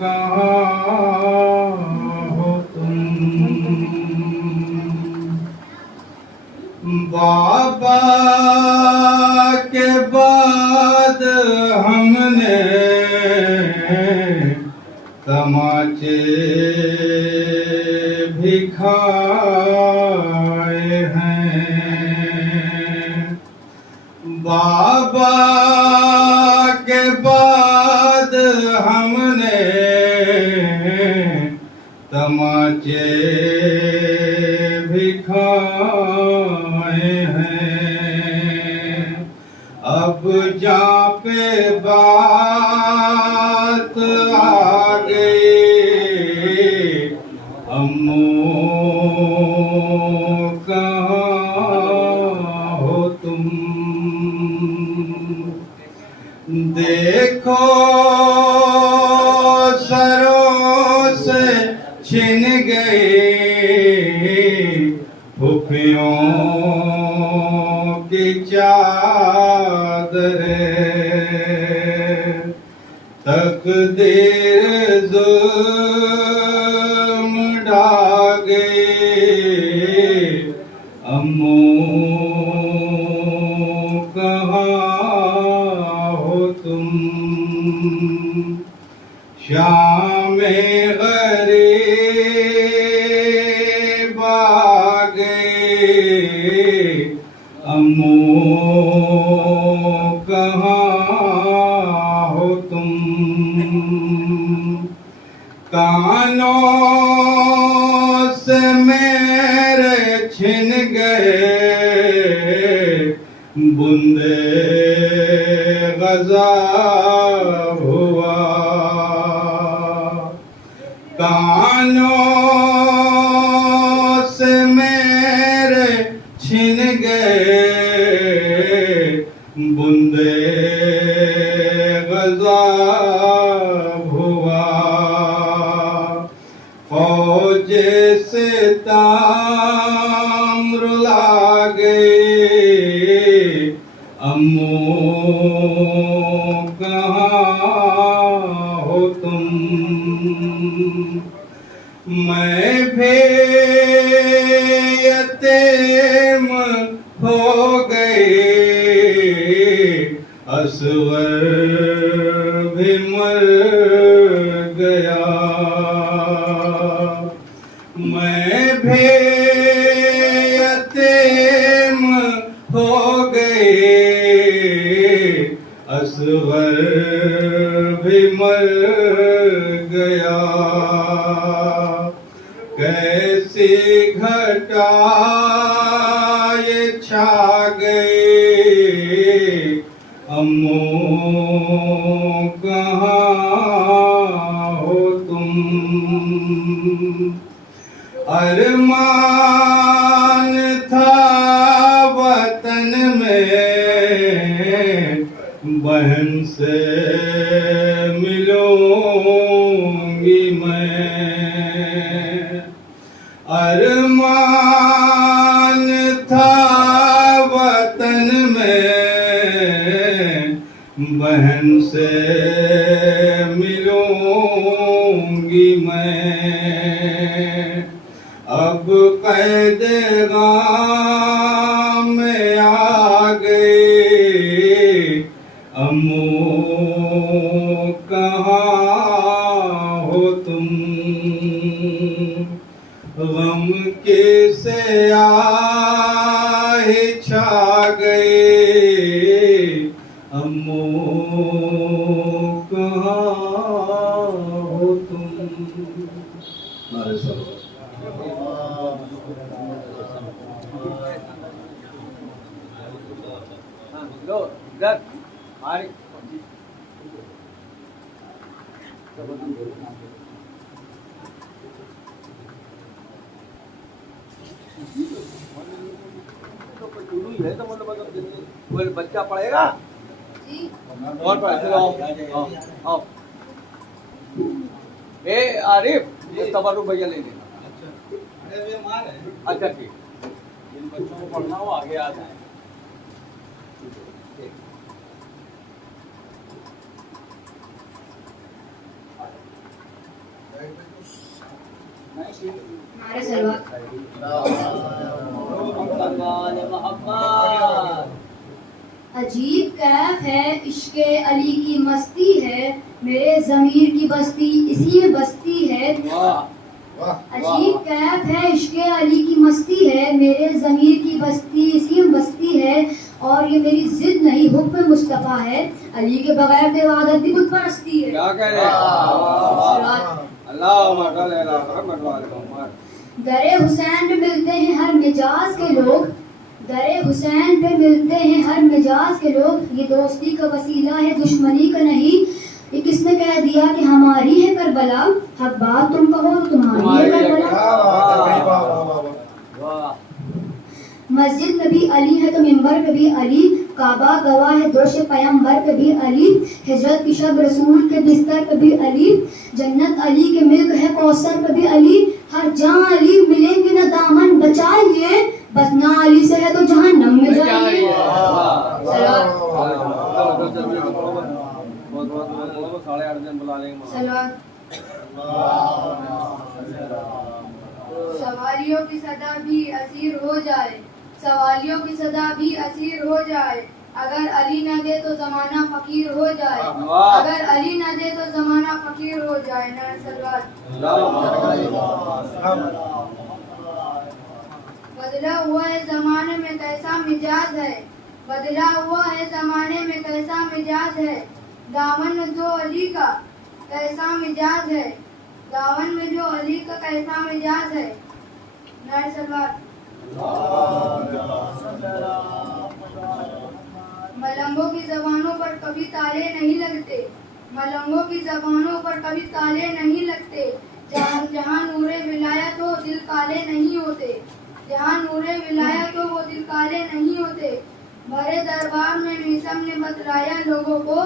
कहाँ हो तुम? बाबा के बाद हमने तमाचे भी खाए हैं। बाबा के बाद हमने तमाचे भी खाए हैं। अब जहाँ पे बात आ गई, अम्मू कहाँ हो तुम? देखो सरों से छिन गई फुफियों की चादरें। तकदीर जुल्म ढा गई, अम्मू कहाँ हो तुम? शामे गरीब आ गई, अम्मू कहाँ हो तुम? कानों से मेरे छिन गए बूंदे गज़ब हुआ। कानों से मेरे छिन गए बूंदे गज़ब हुआ। फौज से ताम्र ला गई, अम्मू कहाँ हो तुम? मैं भी यतीम हो गई, असगर भी मर गया। मैं भी यतीम हो गई, असगर भी मर गया। कैसी घटा ये छा गई, अम्मू कहाँ हो तुम? अरमान था वतन में बहन से मिलूंगी मैं। अरमान था वतन में बहन से मिलूंगी मैं। अब कैद गाम में आ गई, अम्मू कहाँ हो तुम? गम के से आही छा गई, अम्मू कहाँ हो तुम? हमारे सब है तो मतलब वो बच्चा पढ़ेगा और आओ आओ। ए आरिफ तबरुक भैया ले लेना। अच्छा ठीक, जिन बच्चों को पढ़ना हो आगे आ जाए। हमारे सलवात अजीब कैफ है इश्क़े अली की मस्ती है, मेरे ज़मीर की बस्ती इसी में बसती है। अजीब कैफ है इश्क़े अली की मस्ती है, मेरे ज़मीर की बस्ती इसी में बसती है। और ये मेरी जिद नहीं हुक्म मुस्तफ़ा है, अली के बगैर तो इबादत भी बुत परस्ती है। क्या कह रहे हैं? दरे हुसैन पे मिलते हैं हर मिजाज के लोग, दरे हुसैन पे मिलते हैं हर मिजाज के लोग। ये दोस्ती का वसीला है दुश्मनी का नहीं, ये किसने कह दिया कि हमारी है करबला, हक बात तुम कहो तो तुम्हारी है करबला। मस्जिद में भी अली है तो मिंबर पे भी अली, काबा गवाह है दोष पैगंबर पे भी अली, हिजरत की शब रसूल के बिस्तर पे भी अली, जन्नत अली के मिल्क है कौसर पे भी अली। हर जहां अली मिलेंगे न दामन बचाइए, बस ना अली से है तो जहन्नम में जाइए। सवालियों की सदा भी असीर हो जाए, सवालियों की सदा भी असीर हो जाए, अगर अली न दे तो जमाना फकीर हो जाए, अगर अली न दे तो जमाना फकीर हो जाए। नारे सलवात। बदला हुआ है जमाने में कैसा मिजाज है, बदला हुआ है जमाने में कैसा मिजाज है, दामन में जो अली का कैसा मिजाज है, दामन में जो अली का कैसा मिजाज है। नारे सलवात। मलंगों की जबानों पर कभी ताले नहीं लगते, मलंगों की जबानों पर कभी ताले नहीं लगते, जहाँ नूरे विलायत हो दिल काले नहीं होते, जहाँ नूरे विलायत हो वो दिल काले नहीं होते। भरे दरबार में मीसम ने बतलाया लोगों को,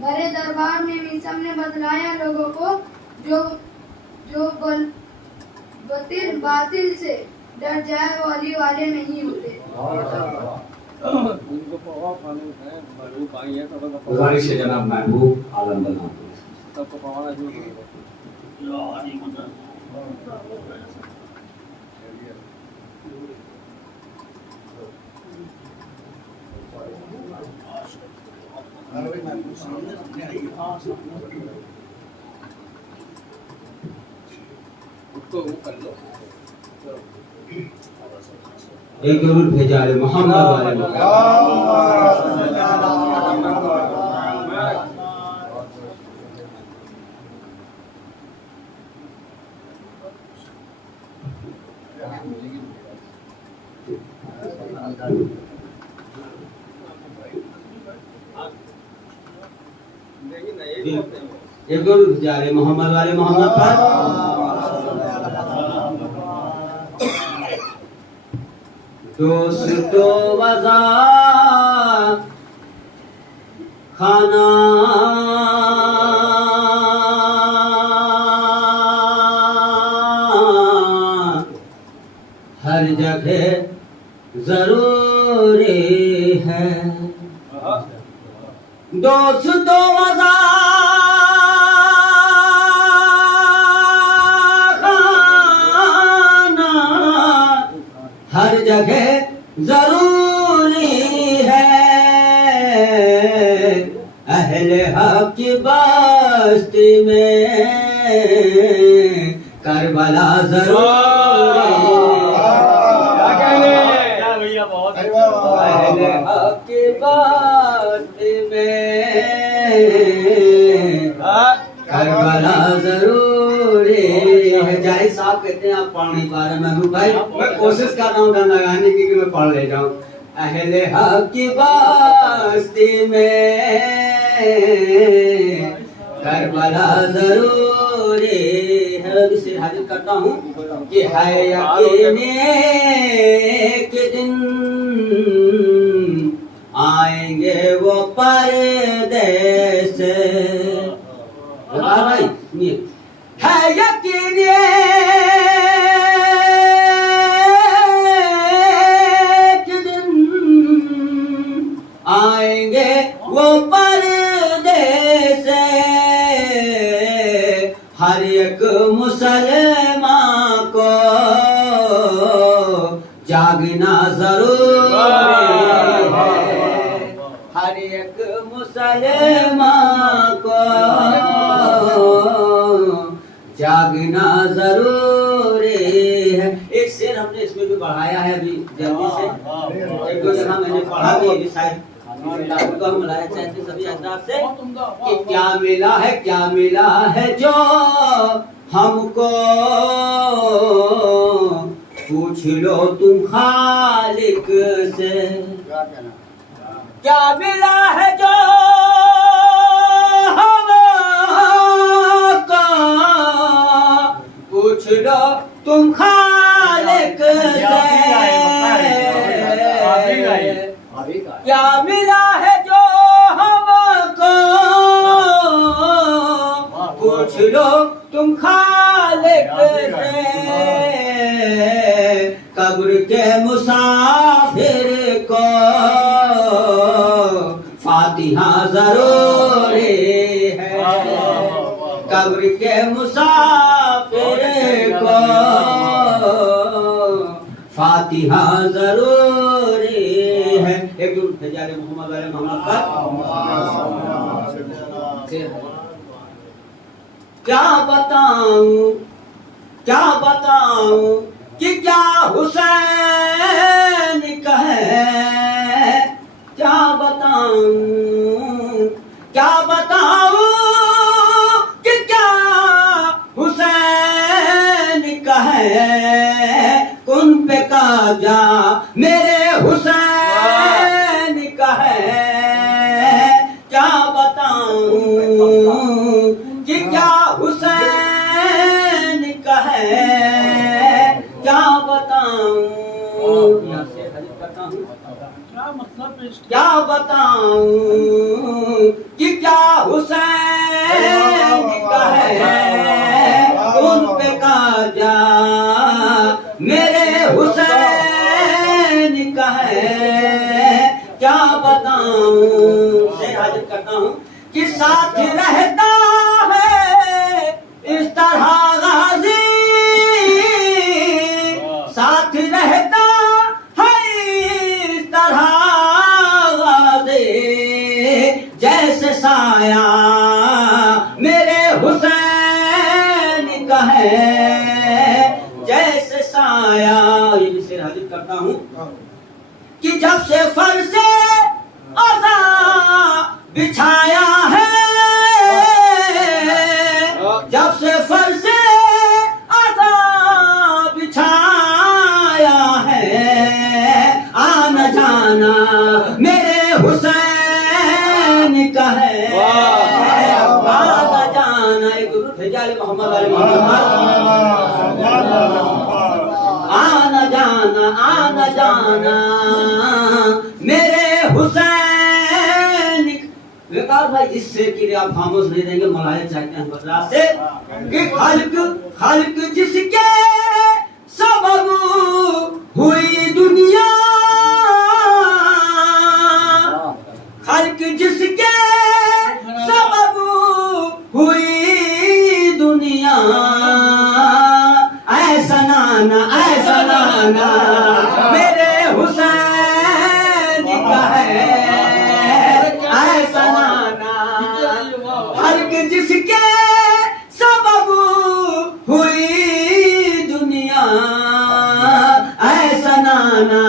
भरे दरबार में मीसम ने बतलाया लोगों को, जो बातिल से डर जाए वो अली वाले नहीं होते। गुजारिश है जनाब महबूब आलम बना सबको पवाना उसको वो कर लो। एक जरूर भेजा है मोहम्मद वाले एक जरूर भेजा है मोहम्मद वाले मोहम्मद पर दोस्तो वज़ा खाना हर जगह जरूरी है, दोस्तो वज़ा हर जगह जरूरी है, अहले हक की बस्ती में करबला जरूरी है, अहले हक की बस्ती में करबला जरूरी है। जाहिर साहब कहते हैं आप पढ़ नहीं पा रहे महबूब भाई, मैं कोशिश कर रहा हूँ गाना गाने की कि मैं पढ़ ले जाऊँ। अहले हक की बस्ती में करबला जरूरी है। इसे हाजिर करता हूँ कि है यकीन एक दिन आएंगे वो परदेस भाई, है यकीन एक दिन आएंगे वो परदेस, हर एक मुसलमान को जागना जरूरी है। हर एक मुसलमान को जागना जरूरी है। एक शेर हमने इसमें भी बढ़ाया है अभी जल्दी से, एक दो जगह मैंने पढ़ा भी है शायद को हम लाया चाहते सभी अंदाज से कि क्या मिला है जो हमको, पूछ लो तुम खालिक से। क्या मिला है जो हमको, पूछ लो तुम खालिक से। क्या मिला है जो हमको, पूछ लो तुम खालिक से। कब्र के मुसाफिर को फातिहा जरूरी है। कब्र के मुसाफिर को फातिहा जरूरी है। एक दूर भेजाले मोहम्मद वाले मोहम्मद का क्या बताऊं कि क्या हुसैन कहे। क्या बताऊं कि क्या हुसैन कहे। कुन पे काजा मेरे हुसैन कहे। क्या बताऊं कि क्या हुसैन कहे। क्या बताऊं क्या बताऊं कि क्या हुसैन कहे। उन पे काजा मेरे हुसैन कहे। क्या बताऊं से हाजिर करता हूँ कि साथ रहता है इस तरह गाजी। साथ रहता है इस तरह गाजी, जैसे साया मेरे हुसैन कहे। जैसे साया, ये भी शेर हाजिर करता हूँ कि जब से फर्शे अज़ा बिछाया है। जब से फर्शे अज़ा बिछाया है। आना जाना मेरे हुसैन कहे। आना जाना एक गुरु भेजाले मोहम्मद वाले मोहम्मद। आना जाना मेरे हुसैन। विकास भाई इससे के लिए आप खामोश नहीं रहेंगे, मलाया चाहते हैं बदला से कि खल्क जिसके सबब हुई दुनिया। खल्क जिसके सबब हुई दुनिया। ऐसा नाना मेरे हुसैन कहे। ऐसा नाना खल्क जिसके सबब हुई दुनिया। ऐसा नाना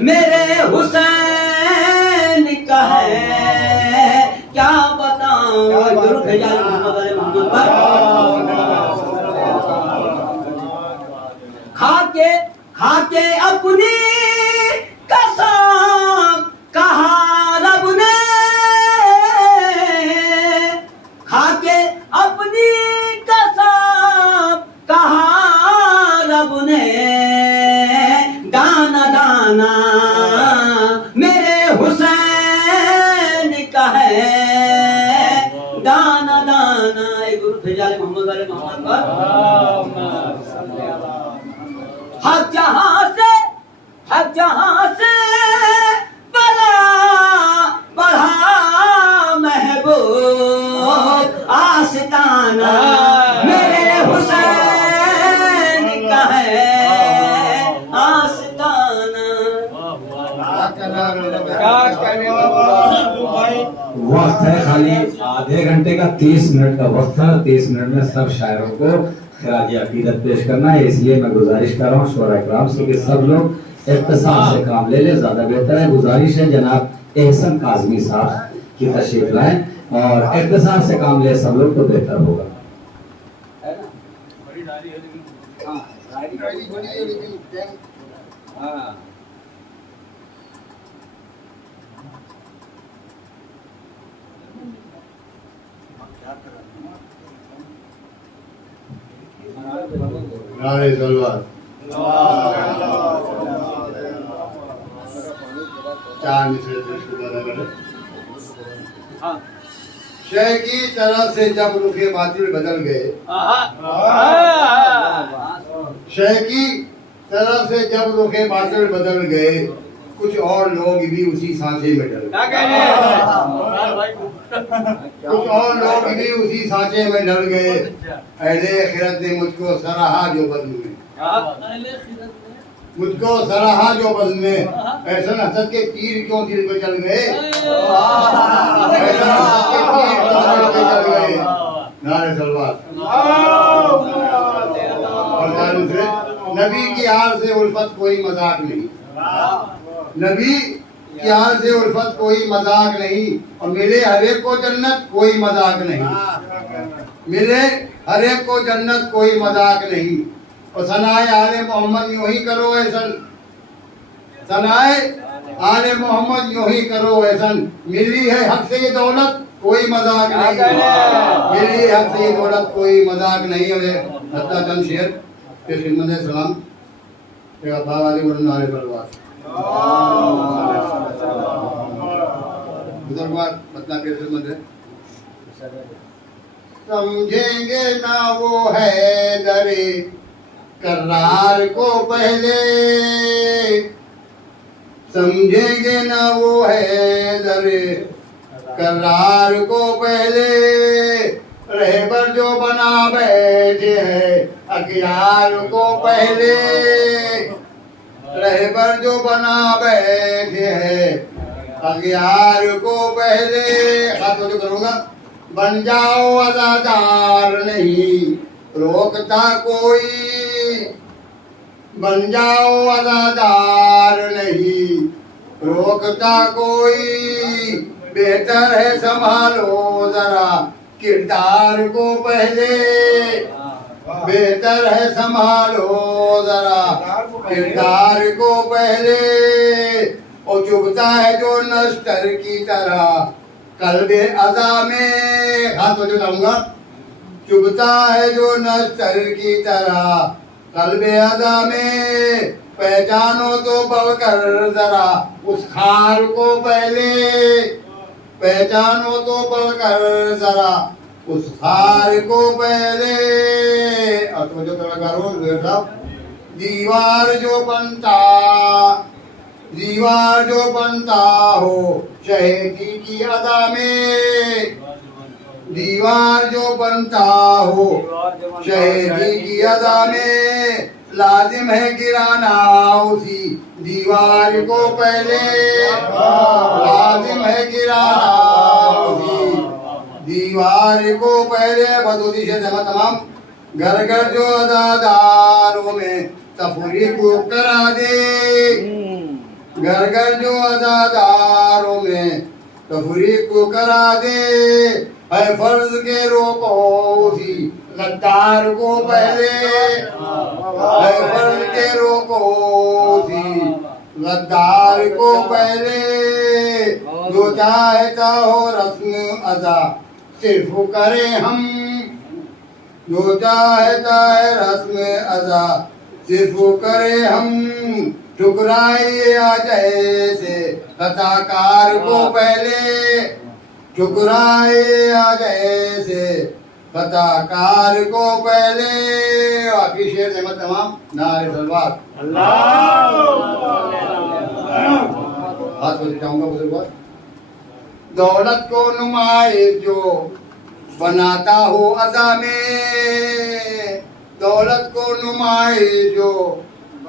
मेरे हुसैन कहे। क्या बताऊं गुरु भेजा मोहम्मद पर। खाके अपनी कसम कहा रब ने। खाके अपनी कसम कहा रब ने। दाना दाना मेरे हुसैन कहे। दाना दाना गुरु भेजाले मोहम्मद वाले मोहम्मद पर। हक जहां से बढ़ा महबूब आस्ताना क्या कहने भाई वक्त है खाली आधे घंटे का, 30 मिनट का वक्त है। 30 मिनट में सब शायरों को खिराज अकीदत पेश करना है, इसलिए मैं गुजारिश कर रहा हूँ शोरा इकराम से कि सब लोग इख्तिसार से काम ले ले, ज्यादा बेहतर है। गुजारिश है जनाब एहसन काज़मी साहब की तशरीफ लाएं और इख्तिसार से काम ले सब लोग तो बेहतर होगा। है ना बड़ी डायरी है लेकिन हाँ डायरी बड़ी है लेकिन हाँ नारे तलवार चार मिसरे से शुरू करें। हाँ शय की तरफ से जब रुखे बातिल बदल गए, शय की तरफ से जब रुखे बातिल बदल गए, कुछ और लोग भी उसी सांचे में डल क्या गए। कह रहे हैं कुछ और लोग भी उसी सांचे में डल गए। अहले खिरत ने मुझको सराहा जो बज़्म में, मुझको सराहा जो बज़्म में, ऐसा हसद के तीर क्यों दिल पे चल गए, ऐसा हसद के तीर क्यों दिल पे चल गए। नारे तलवार। और क्या दूसरे, नबी की हाल से उल्फत कोई मजाक नहीं, नबी की हाल से उल्फत कोई मजाक नहीं, और मिले हर एक को जन्नत कोई मजाक नहीं, मिले हर एक को जन्नत कोई मजाक नहीं। और सनाए आले मोहम्मद यूं ही करो ऐसन, सनाए आले मोहम्मद यूं ही करो ऐसन, मिली है हक से ये दौलत कोई मजाक नहीं, मिली है हक से ये दौलत कोई मजाक नहीं। और हत्ता चंद शेर के खिदमत सलाम बाबा अली नारे तलवार बुजुर्गवार बतना के खिदमत है। समझेंगे ना वो है दरे करार को पहले, समझेंगे ना वो है दरे करार को पहले, रहबर जो बना बैठे हैं अखियार को पहले, रहबर जो बना बैठे हैं अखियार को पहले। हाथ जो करूँगा, बन जाओ अज़ादार नहीं रोकता कोई, बन जाओ अज़ादार नहीं रोकता कोई, बेहतर है संभालो जरा किरदार को पहले, बेहतर है संभालो जरा किरदार को पहले। और चुभता है जो नश्तर की तरह कल्बे अज़ा में, हाथ तो जो लाऊंगा, चुभता है जो नश्तर की तरह कल्बे अज़ा में, पहचानो तो बढ़कर जरा उस खार को पहले, पहचानो तो बढ़कर जरा उस खार को पहले। और तो जो थोड़ा दीवार जो बनता, दीवार जो बनता हो शहीदी की अदा में, दीवार जो बनता हो शहीदी की अदा में, लाजिम है गिराना उसी दीवार को पहले, लाजिम है गिराना उसी दीवार को पहले। बदूदी से तमाम घर घर जो अदादारों में तफरीक करा दे, घर घर जो अदादारों में तफरीक करा दे, है फर्ज के रोको उसी गद्दार को पहले, है फर्ज के रोको उसी गद्दार को पहले। जो चाहता हो रस्म अदा सिर्फ करे हम, जो चाहता है रस्म अदा सिर्फ करे हम, ठुकराइए आ जैसे कथाकार को पहले, ठुकराइए आ जैसे कथाकार को पहले। बाकी शेर अहमद तमाम नारे तलवार। हाथ को दिखाऊंगा बुजुर्ग। दौलत को नुमाइश जो बनाता हो अज़ा में, दौलत को नुमाइश जो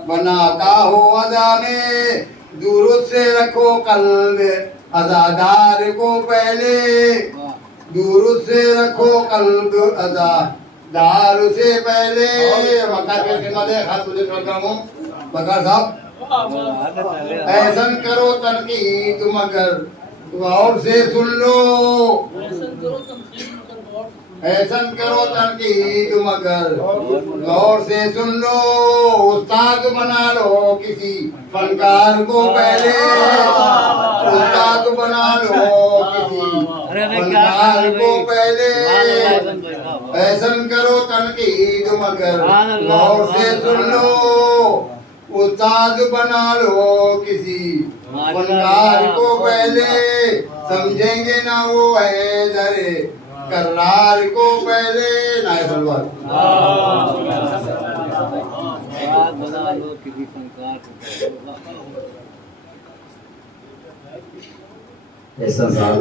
बनाता हो अज़ा में, दुरुस्त से रखो कल्ब अज़ादार को पहले, दुरुस्त से रखो कल्ब अज़ादार से पहले। मक्का के खिदमत है, खास तुझे करता हूँ बकर साहब। ऐसन करो तनकीद मगर गौर से सुन लो, ऐसन करो तनकीद मगर गौर से सुन लो। उस्ताद बना लो किसी फनकार को पहले, उस्ताद बना लो किसी फनकार को पहले। ऐसन करो तनकीद मगर गौर से सुन लो। उस्ताद बना लो किसी फनकार को पहले, समझेंगे ना वो है जरे करार को पहले। नाय बलवार ऐसा साल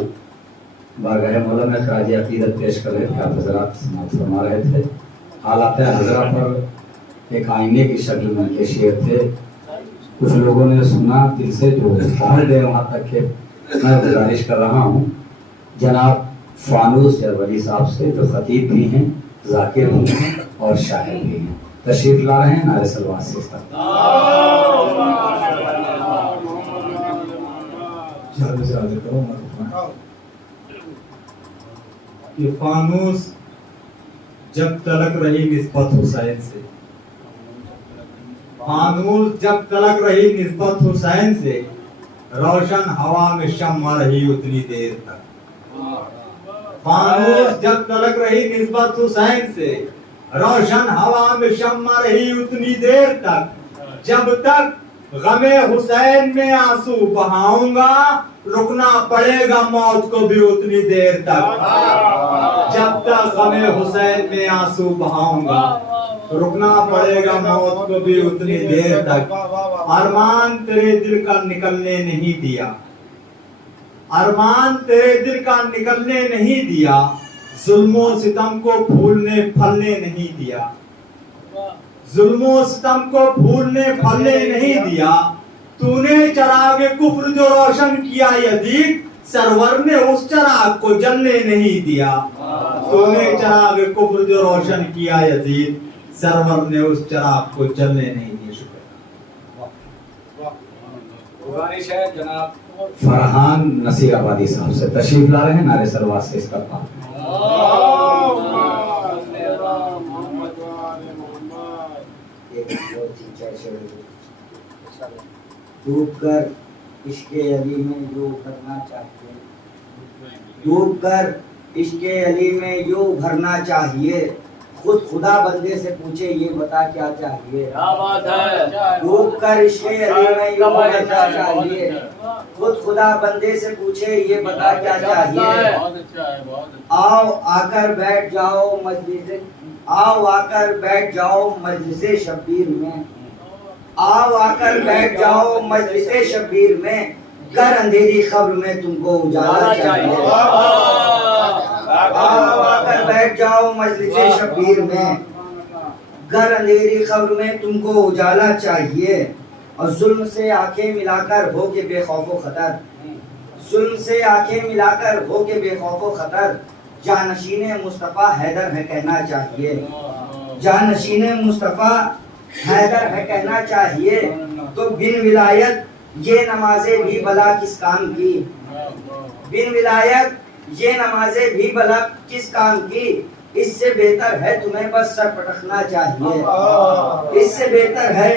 बारगाह मौला में ख़राज अकीदत पेश कर रहे थे, आप हजरात समाप्त फरमा रहे थे। हालात हजरा पर एक आईने की शक्ल में के शेर थे। कुछ लोगों ने सुना दिल से, जो पहुंच गए वहां तक के मैं गुजारिश कर रहा हूँ जनाब फानूस जरवली साहब से, जो खतीब भी हैं, जाकिर भी हैं और शायर भी हैं, तशरीफ ला रहे हैं। नारे सलवात से कि फानूस जब तलक रही निस्बत हुसैन से, फानूस जब तलक रही निस्बत हुसैन से, रोशन हवा में शम्मा रही उतनी देर तक। फानूस जब तलक रही निस्बत हुसैन से, रोशन हवा में शम्मा रही उतनी देर तक। जब तक गमे हुसैन में आंसू बहाऊंगा, रुकना पड़ेगा मौत को भी उतनी देर तक। जब तक गमे हुसैन में आंसू बहाऊंगा, रुकना पड़ेगा मौत को भी उतनी देर तक। अरमान तेरे दिल का निकलने नहीं दिया, अरमान तेरे दिल का निकलने नहीं दिया, जुल्मों सितम को फूलने फलने नहीं दिया, जुल्मों सितम को फूलने फलने नहीं दिया। तूने चराग कुफ्र जो रोशन किया यजीद, सरवर ने उस चराग को जलने नहीं दिया। तूने चराग कुफ्र जो रोशन किया यजीद, सरवर ने उस चराग को जलने नहीं दिया। शुक्रिया। गुजारिश है जनाब फरहान नसीराबादी साहब से तशरीफ ला रहे हैं। नारे सलवात से इसका पाठ डूब कर इश्के अली में जो भरना चाहिए, डूब कर इश्के अली में जो भरना चाहिए। खुद खुदा बंदे से पूछे ये बता क्या चाहिए। क्या बात है। डूब कर इश्के अली में जो भरना चाहिए। खुद खुदा बंदे से पूछे ये बता क्या चाहिए। बहुत अच्छा है, बहुत अच्छा। आओ आकर बैठ जाओ मजलिस, आओ आकर बैठ जाओ मजलिस शब्बीर में, आओ आकर बैठ जाओ मजलिस शब्बीर में। कर अंधेरी खब्र में तुमको उजाला चाहिए। आओ आकर बैठ जाओ मजलिस शब्बीर में, घर अंधेरी खब्र में तुमको उजाला चाहिए। और जुल्म से आंखें मिलाकर हो के बेखौफो खतर, जुल्म से आंखें मिलाकर हो के बेखौफो खतर। जानशीने मुस्तफ़ा हैदर है कहना चाहिए, जानशीने मुस्तफ़ा हैदर है कहना चाहिए। तो बिन विलायत ये नमाजें भी भला किस काम की, बिन विलायत ये नमाजें भी भला किस काम की। इससे बेहतर है तुम्हें बस सर पटकना चाहिए, इससे बेहतर है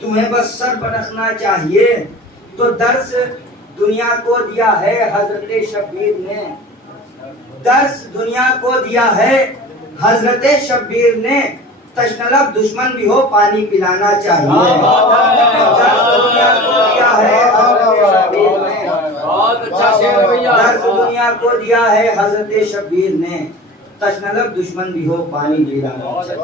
तुम्हें बस सर पटकना चाहिए। तो दर्स दुनिया को दिया है हजरत शब्बीर ने, दर्स दुनिया को दिया है हजरत शब्बीर ने। तशनलब दुश्मन भी हो पानी पिलाना चाहिए। दर्स दुनिया को दिया है हजरत शब्बीर ने, बहुत अच्छा शेर भैया। दर्स दुनिया को दिया है हजरत शब्बीर ने। तशनलब दुश्मन भी हो पानी पिलाना चाहिए।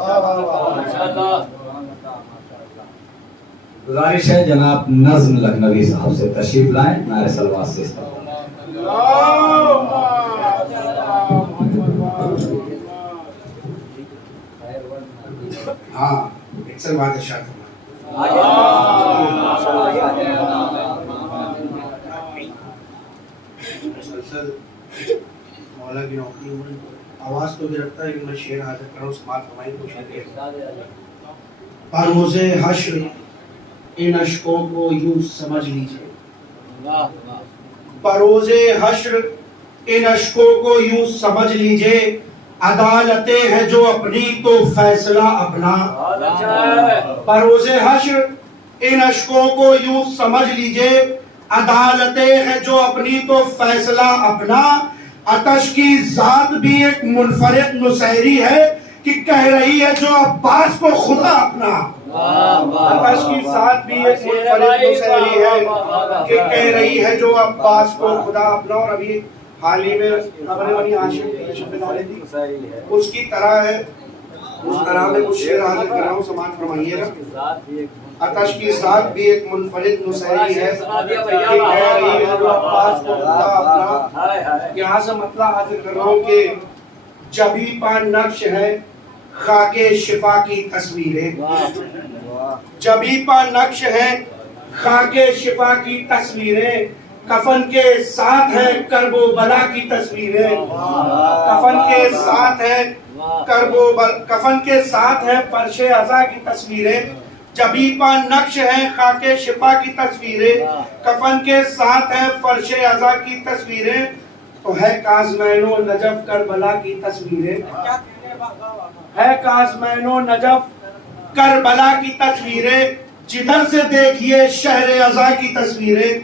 गुजारिश है जनाब नज्म लखनवी साहब से तशरीफ लाएं। नारे सलवात से हाँ, एक सलवात इरशाद फरमा। मुसलसल मौला की नौकरी हुई, आवाज तो भी रखता है कि मैं शेर हाजिर कर रहा हूँ, समात हमारी को शेर परवोज़े हश्र इन अशकों को यूं समझ लीजिए, परवोज़े हश्र इन अशकों को यूं समझ लीजिए, अदालतें हैं जो अपनी तो फैसला अपना। परवोज़े हश्र इन अशकों को यूं समझ लीजिए, अदालतें हैं जो अपनी तो फैसला अपना। आतश की जात भी एक मुनफरिद नुसैरी है कि कह रही है जो अब्बास को खुदा अपना। आतश की जात भी एक मुनफरिद नुसैरी है कि कह रही है जो अब्बास को खुदा अपना। और अभी हाल ही में खबरें बनी आशिक थी, उसकी तरह है, उस तरह में कुछ शेर हाजिर कर रहा हूँ, समाज फरमाइएगा। आतश की साथ भी एक मुनफरिद नुसैरी है कि कह रही है जो अब्बास को खुदा अपना। यहाँ से मतलब हाजिर कर रहा हूँ कि जबी पान नक्श है खाके शिफा की तस्वीरें, जबी पान नक्श है खाके शिफा की तस्वीरें, कफन के साथ है करबो बला की तस्वीरें, कफन के साथ है कफन के साथ है फर्शे अज़ा की तस्वीरें, जबी पान नक्श है खाके शिफा की तस्वीरें, कफन के साथ है फर्शे अज़ा की तस्वीरें, तो है काज़मैनो नजफ करबला की तस्वीरें, है काज़मैनो नजफ करबला की तस्वीरें, जिधर से देखिए शहर अज़ा की तस्वीरें, है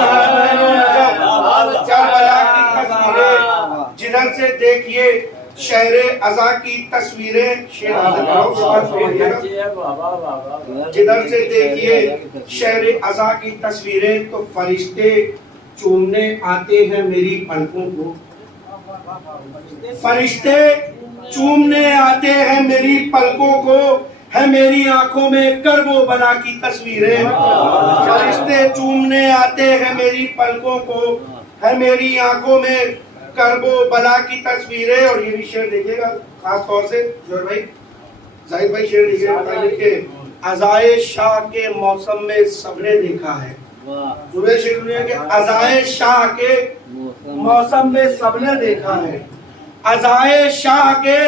काज़मैनो नजफ करबला की तस्वीरें, जिधर से देखिए शहर अज़ा की तस्वीरें। शेर जिधर से देखिए शहर अज़ा की तस्वीरें, तो फरिश्ते चूमने आते हैं मेरी पलकों को, फरिश्ते चूमने आते हैं मेरी पलकों को, है मेरी आंखों में करबो बला की तस्वीरें, फरिश्ते चूमने आते हैं मेरी पलकों को, है मेरी आंखों में करबो बला की तस्वीरें। और ये भी शेर देखिएगा खास तौर से जोर भाई, जाहिद भाई शेर देखिएगा। अज़ाए शाह के मौसम में सबने देखा है, जुबे शेर के अज़ाए शाह के मौसम में सबने देखा है, अज़ाए शाह के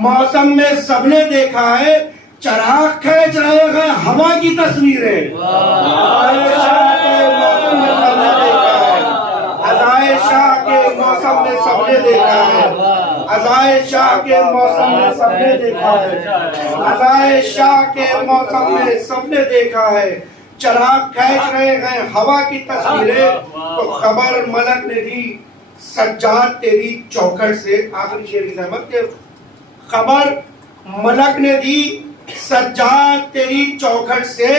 मौसम में सबने देखा है, चराग खींच रहे हैं हवा की तस्वीरें, अज़ाए शाह के मौसम में सबने देखा है, अज़ाए शाह के मौसम में सबने देखा है, अज़ाए शाह के मौसम में सबने देखा है, अज़ाए शाह के मौसम में सबने देखा है, चराग खींच रहे हैं हवा की तस्वीरें, तो खबर मलक ने दी सज्जाद तेरी चौखट से। आखिरी शेर की सहमत के खबर मलक ने दी सज्जाद तेरी चौखट से,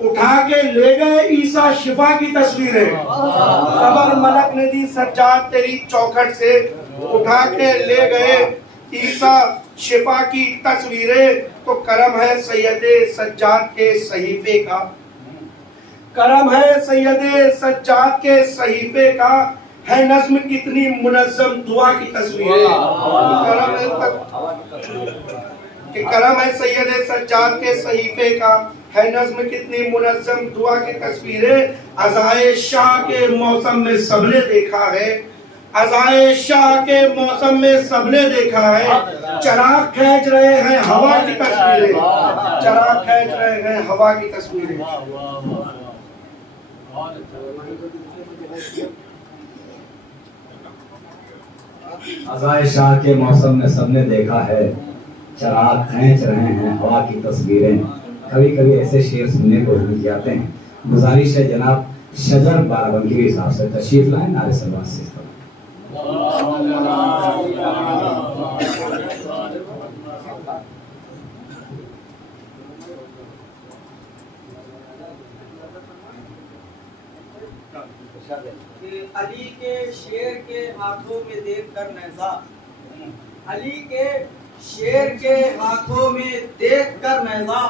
उठा के ले गए ईसा शिफा की तस्वीरें, खबर मलक ने दी सज्जाद तेरी चौखट से, उठा के ले गए ईसा शिफा की तस्वीरें। तो करम है सैयदे सज्जाद के सहीफे का, करम है सैयदे सज्जाद के सहीफे का, है नज़्म कितनी मुनज़्ज़म दुआ की तस्वीरें। करम है सैयदे सज्जाद के सहीफे का, है नज़्म कितनी मुनज़्ज़म दुआ की तस्वीरें। अज़ाए शाह के मौसम में सबने देखा है, अज़ाए शाह के मौसम में सबने देखा है, चराग खींच रहे हैं हवा की तस्वीरें, चराग खींच रहे हैं हवा की तस्वीरें। अज़ाए शाह के मौसम में सबने देखा है, चराग खींच रहे हैं हवा की तस्वीरें। कभी कभी ऐसे शेर सुनने को मिल जाते हैं। गुजारिश है जनाब शजर बाराबंकी के हिसाब से तशरीफ लाएं नारे सलवात से। अली के शेर के हाथों में देख कर नैज़ा, अली के शेर के हाथों में देख कर नैज़ा,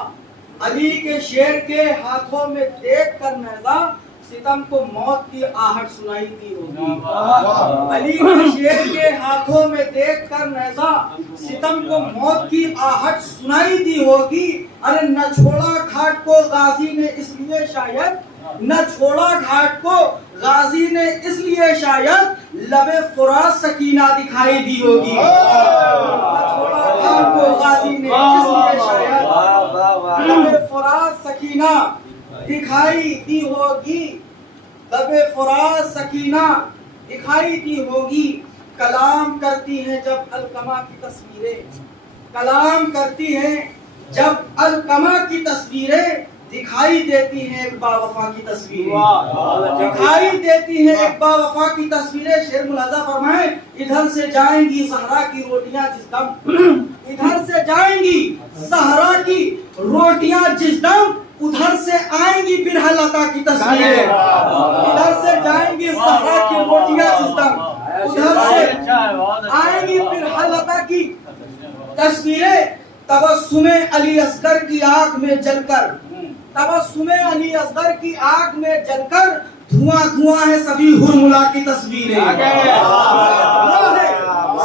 अली के शेर के हाथों में देख कर नैज़ा, सितम को मौत की आहट सुनाई दी होगी। अली के शेर के हाथों में देख कर नैज़ा, सितम को मौत की आहट सुनाई दी होगी। अरे न छोड़ा खाट को गाजी ने इसलिए शायद न छोड़ा घाट को गाजी ने इसलिए शायद लबे फुरात सकीना दिखाई दी होगी। न छोड़ा घाट को गाजी ने इसलिए शायद लबे फुरात सकीना दिखाई दी होगी। लबे फुरात सकीना दिखाई दी होगी। कलाम करती हैं जब अलकमा की तस्वीरें, कलाम करती हैं जब अलकमा की तस्वीरें, दिखाई देती हैं एक बावफा की तस्वीरें, दिखाई देती हैं एक बावफा की तस्वीरें। शेर मुलाजा फरमाए, इधर से जाएंगी ज़हरा की रोटियां जिस दम, इधर से जाएंगी ज़हरा की रोटियां जिस दम, उधर से आएंगी बिरहा लता की तस्वीरें। इधर से जाएंगी ज़हरा की रोटियां जिस दम, उधर से आएंगी बिरहा लता की तस्वीरें। तबस्सुमे अली असगर की आग में जलकर, तबस्सुमे अली असगर की आग में जलकर, धुआं धुआं है सभी हुरमुला की तस्वीरें,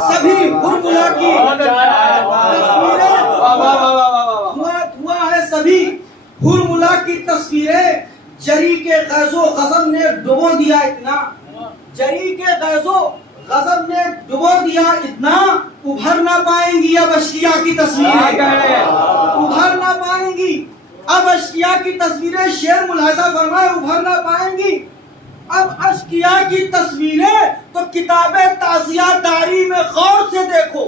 सभी हुरमुला की तस्वीरें, धुआं धुआं है सभी हुरमुला की तस्वीरें। जरी के गैज़ो गज़ब ने डुबो दिया इतना, जरी के गैज़ो गज़ब ने डुबो दिया इतना, उभर ना पाएंगी अब अश्किया की तस्वीरें, उभर ना पाएंगी अब अश्किया की तस्वीरें। शेर मुलाहिजा फरमाए, उभर ना पाएंगी अब अश्किया की तस्वीरें। तो किताबे ताज़ियादारी में गौर से देखो,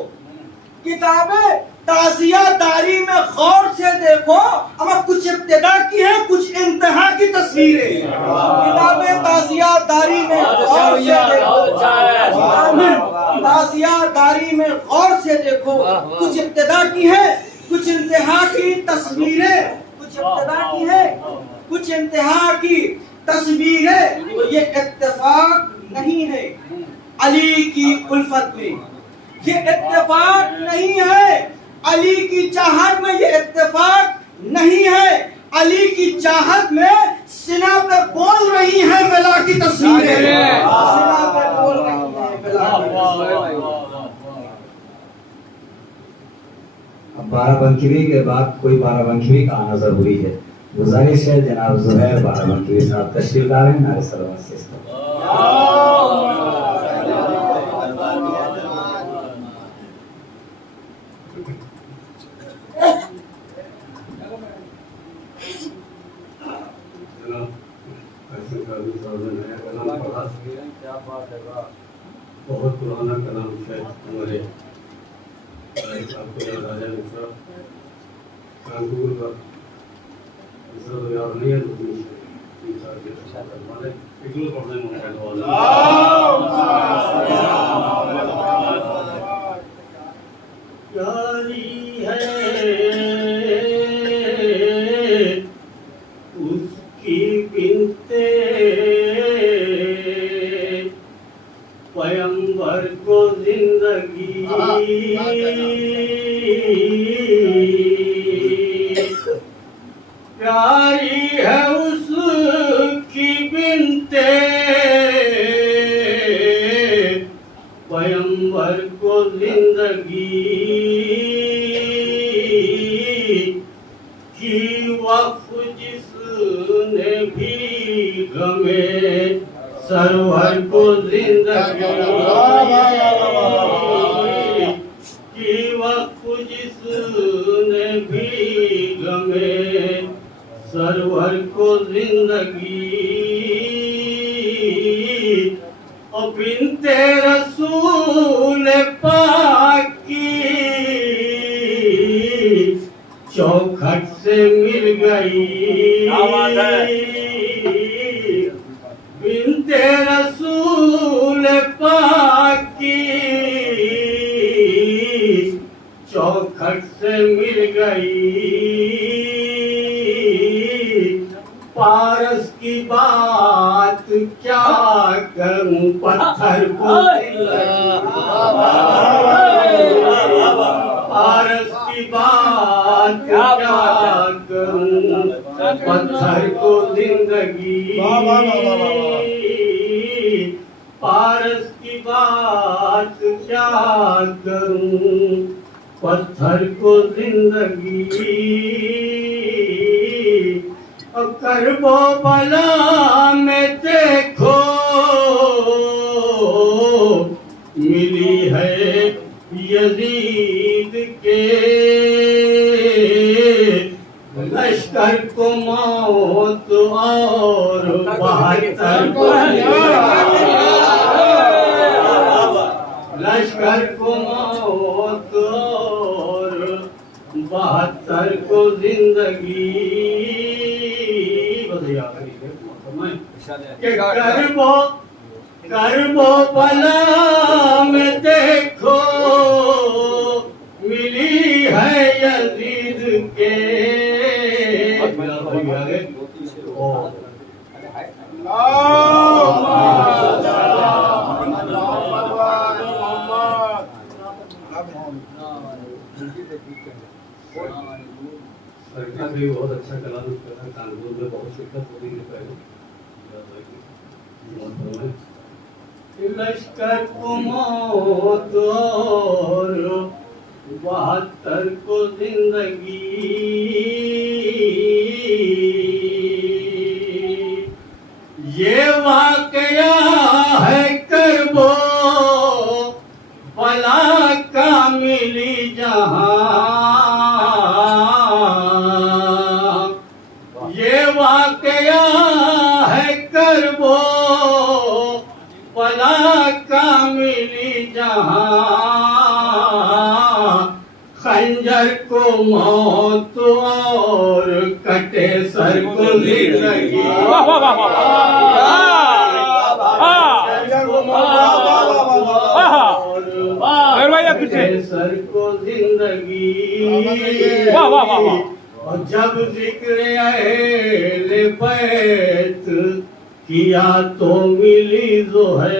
किताबे ताज़ियादारी में गौर से देखो। अब कुछ इब्तिदा की है, कुछ इंतहा की तस्वीरें। किताबे ताज़ियादारी में गौर से देखो, ताज़ियादारी में गौर से देखो। कुछ इब्तिदा की है, कुछ इंतहा की तस्वीरें, कुछ इब्तिदा की है, कुछ इंतहा की तस्वीरें। तो ये इत्तेफाक नहीं है अली की उल्फत में, ये इत्तेफाक नहीं है अली की चाहत में, ये इत्तेफाक नहीं है अली की चाहत में। सिना पे बोल रही है बेला की तस्वीरें, सिना पे बोल रही है बेला की तस्वीरें। अब बाराबंकी के बाद कोई बाराबंकी का आना जरूरी है। गुजारिश है जनाब जुबैर बाराबंकी साहब तशरीफ ला रहे हैं, नारे सलावत से बहुत पुराना कलाम है हमारे आपको राजा मिश्रा कानपुर का मिश्रा याद नहीं है तो प्यारी है उसकी बिनते पैगंबर को जिंदगी, प्यारी है उसकी बिनते पैगंबर को जिंदगी की वक़्त जिसने भी गमे सरवर को जिंदगी की वक़्त जिसने भी गमे सरवर को जिंदगी और बिनते रसूल पाक की चौखट से मिल गई, बिनते रसूल पाक की चौखट से मिल गई। पारस की बात क्या करूं पत्थर को दिल लगी, पारस की बात क्या करूं पत्थर को जिंदगी, पारस की बात क्या करूं पत्थर को जिंदगी। करबो बला में देखो मिली है यजीद के लश्कर को मौत और 72 को लश्कर को मौत और 72 को जिंदगी करबो बला में देखो मिली है यजीद के सरकार भी बहुत अच्छा कला कानपुर में बहुत शिद्दत होने के पहले लश्कर को मौत और 72 को जिंदगी ये वाकया है करबो भला का मिली जहां ये वाकया है करबो भला का मिली जहां खंजर को मौत और कटे सर को जिंदगी सर को जिंदगी और जब जिक्र अहले बैत किया तो मिली ज़ुहैर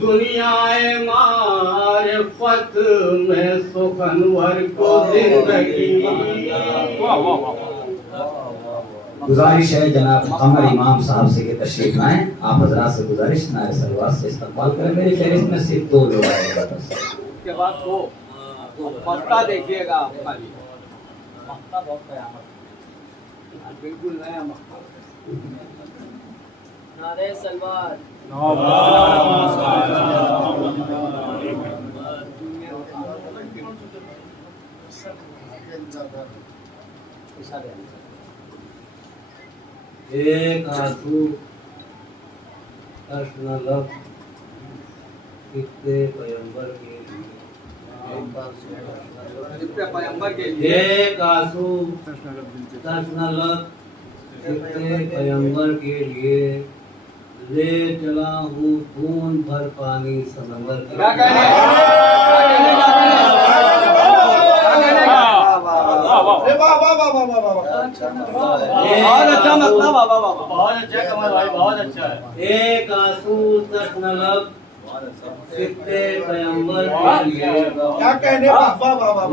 दुनियाए मारिफत में सुखनवर को जिंदगी। गुजारिश है जनाब अमर इमाम साहब से कि तशरीफ लाएं। आप हजरात से गुजारिश नारे सलवात से इस्तकबाल करें। मेरी फहरिस्त में सिर्फ 2 लोग आएगा बस। उसके बाद तो मक्ता देखिएगा आप खाली मक्ता बहुत कयामत बिल्कुल नया मक्ता नारे सलवार एक आंसू कृष्ण लब कितने पैगंबर के पैगंबर के लिए एक आंसू कृष्ण लब कितने पैगंबर के लिए ले चला हूँ खून भर पानी समंदर के क्या कहने बहुत अच्छा मतलब बहुत अच्छा कमल भाई बहुत अच्छा है। एक आंसू तशनलब कितने पैगंबर के लिए क्या कहने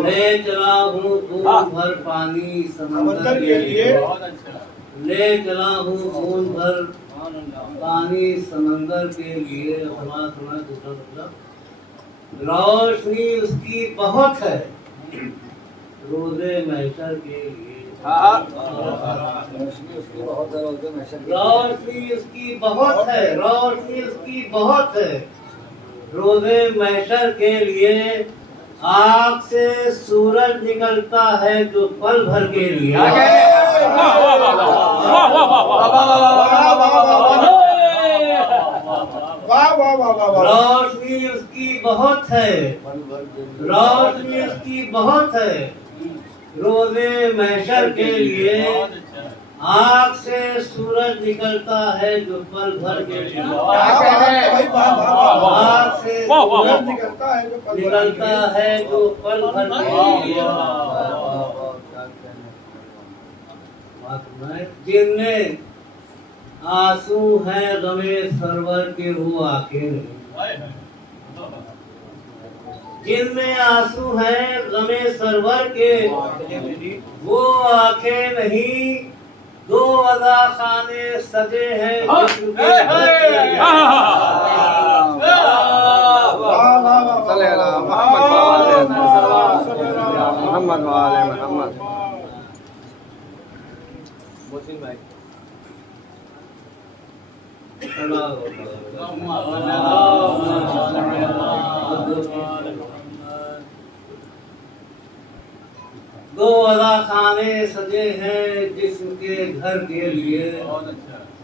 ले चला हूँ खून भर पानी समंदर के लिए ले चला हूँ खून भर पानी समंदर के लिए। सुना सुना दूसरा मतलब रोशनी उसकी बहुत है रोज़े महशर के लिए। रोशनी उसकी बहुत है रोशनी उसकी बहुत है रोशनी उसकी बहुत है रोज़े महशर के लिए। आग से सूरज निकलता है जो पल भर के लिए। रोशनी उसकी बहुत है रोशनी उसकी बहुत है रोज़े महशर के लिए। आग से सूरज निकलता है जो पल भर के लिए। आग से सूरज निकलता है जो पल भर के लिए। जिनमें आंसू हैं गमे सरवर के वो आंखें नहीं। जिनमें आंसू हैं गमे सरवर के वो आंखें नहीं। 2 अदा खाने सजे हैं दो अदा खाने सजे हैं जिसके घर के लिए,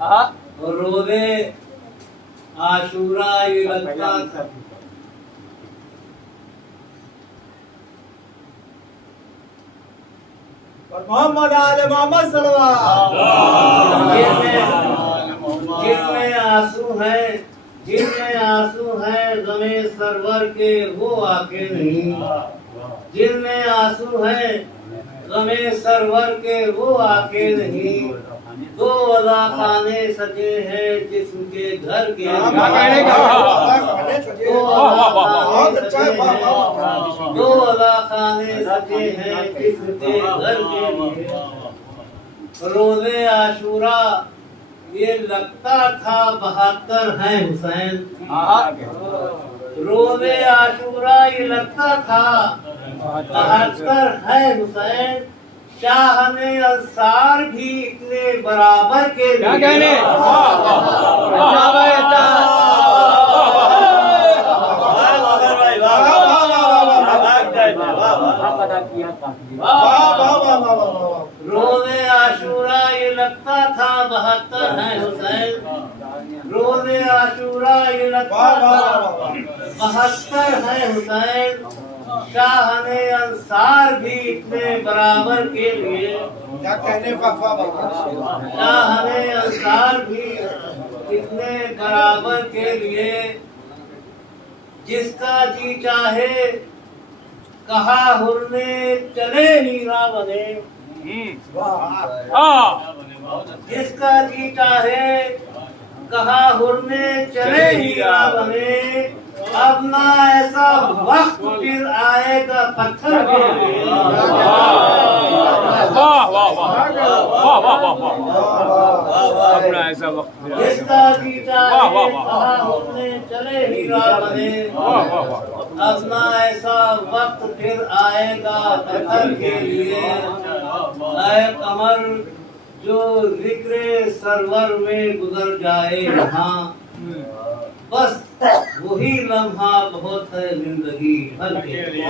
और रोज़े आशूरा ये लगता था। और मोहम्मद आले मोहम्मद जिनमें आंसू हैं गमे सरवर के वो आके नहीं, जिनमें आंसू हैं गमे सरवर के वो आके नहीं, दो अदा खाने सजे हैं जिसके घर के लिए, दो अदा खाने सजे हैं जिसके घर के लिए, रोज़े आशूरा ये लगता था 72 हैं हुसैन, रोज़े आशूरा ये लगता था 72 हैं हुसैन, शाह ने अंसार भी इतने बराबर के लिए, रोज़े आशूरा ये लगता था 72 हैं हुसैन, रोज़े आशूरा ये लगता था 72 हैं हुसैन, शाह ने अंसार भी इतने बराबर के लिए, क्या कहने पापा बाबा, शाह ने अंसार भी इतने बराबर के लिए, जिसका जी चाहे कहा हुरने चले हीरा बने, जिसका जी चाहे कहा हुरने चले हीरा बने, अब ना ऐसा वक्त फिर आएगा पत्थर के लिए, जिसका जी चाहे कहा हुरने चले हीरा बने, अब ना ऐसा वक्त फिर आएगा पत्थर के लिए, ऐ कमर जो जिक्र सरवर में गुजर जाए यहाँ, बस वही लम्हा बहुत है जिंदगी भर के लिए।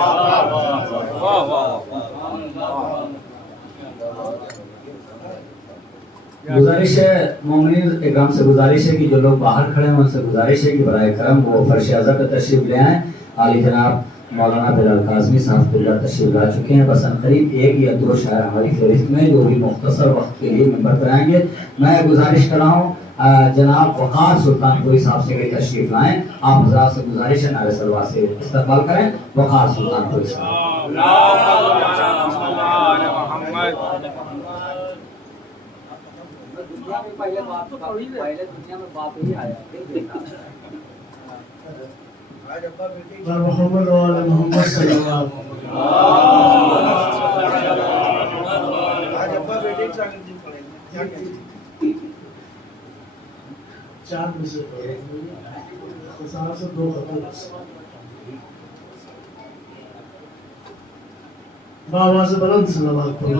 गुजारिश है मोमिन इकराम से, गुजारिश है कि जो लोग बाहर खड़े हैं उनसे गुजारिश है कि बराए करम वो फर्श अज़ा पे तशरीफ ले आए। आली जनाब मौलाना बिलाल काज़मी साहब बिल्ला तशरीफ ला चुके हैं, बस करीब एक या दो शायर हमारी फहरिस्त में जो भी मुख्तसर वक्त के लिए मिंबर पर आएंगे। मैं गुजारिश कर रहा हूँ जनाब वक़ार सुल्तानपुरी साहब से भी तशरीफ लाएं। आप हज़रात से गुजारिश है नारे सलवा से इस्तकबाल करें। वक़ार सुल्तानपुरी साहब। पहले दुनिया में बाप ही आया मोहम्मद और मोहम्मद सल्लल्लाहु अलैहि वसल्लम। आज अब्बा बेटे क्या कहते हैं? चार में से खसारा से दो खतर बाबा से बुलंद सलावत पढ़ो।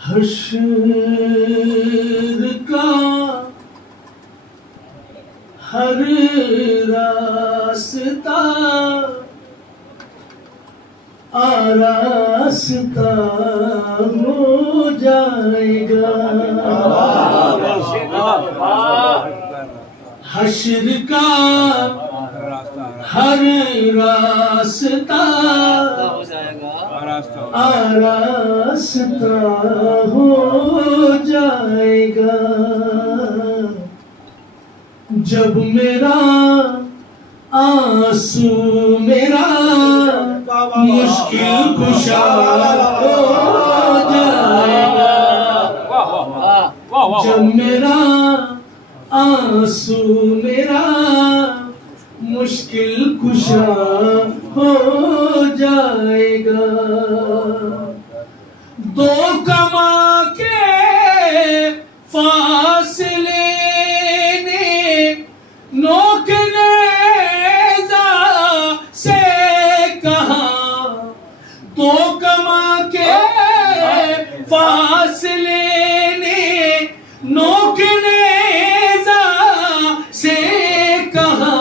हश्र का हर रास्ता आरास्ता हो जाएगा, हश्र का हर रास्ता आरास्ता हो जाएगा, जब मेरा आंसू मेरा मुश्किल कुशा हो जाएगा, जब मेरा आंसू मेरा मुश्किल कुशा हो जाएगा, दो कमा के फासले ने फासले ने नोकने से कहा,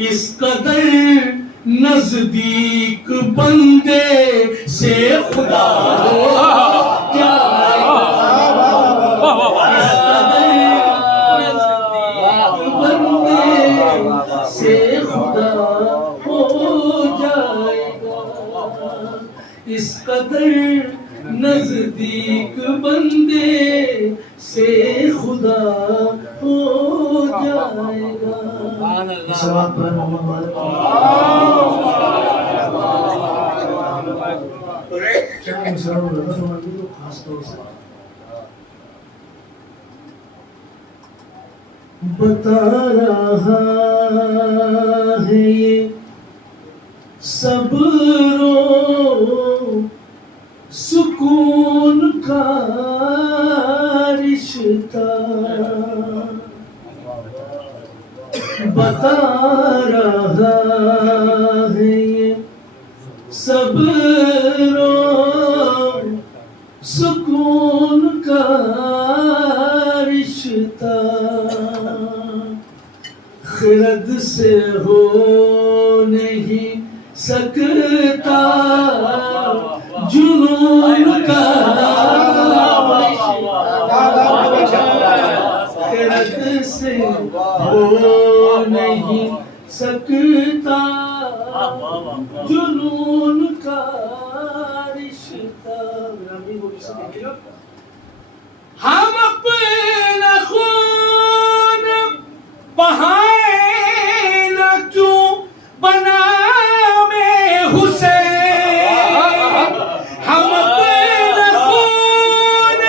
इस कदर नजदीक बंदे से खुदा हो जाएगा, बंदे से खुदा हो जाएगा, इस कदर नजदीक बंदे से खुदा हो जाएगा। बता रहा है ये सब्रो सुकून का रिश्ता, बता रहा है ये सब्रो सुकून का रिश्ता, खिरद से हो नहीं सकता जुनून का खिरद से हो नहीं सकता जुनून का रिश्ता। हम अपना खून बहाए न क्यों बना में हुसैन, हम अपना खून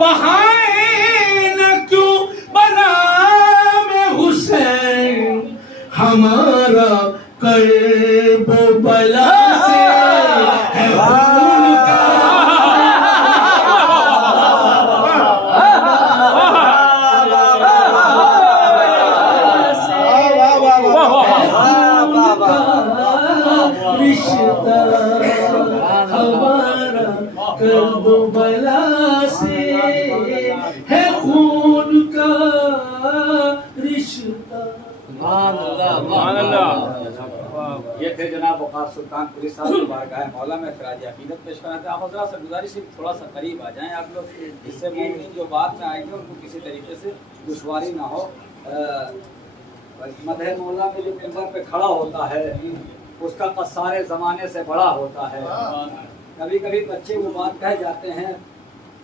बहाए न क्यों बना में हुसैन, हमारा कर्ब बला से है खून का रिश्ता, हमारा कर्बला से है खून का रिश्ता। ये थे जनाब वकार सुल्तानपुरी साहब की बारगाह मौला में खराज अकीदत पेश कराते हैं। आप हज़रात से गुजारिश है थोड़ा सा करीब आ जाएं आप लोग, जिससे मोमिन जो बात में आएंगे उनको किसी तरीके से दुश्वारी ना हो। मदह मौला में जो मिंबर पे खड़ा होता है उसका कसारे ज़माने से बड़ा होता है। कभी कभी बच्चे वो बात कह जाते हैं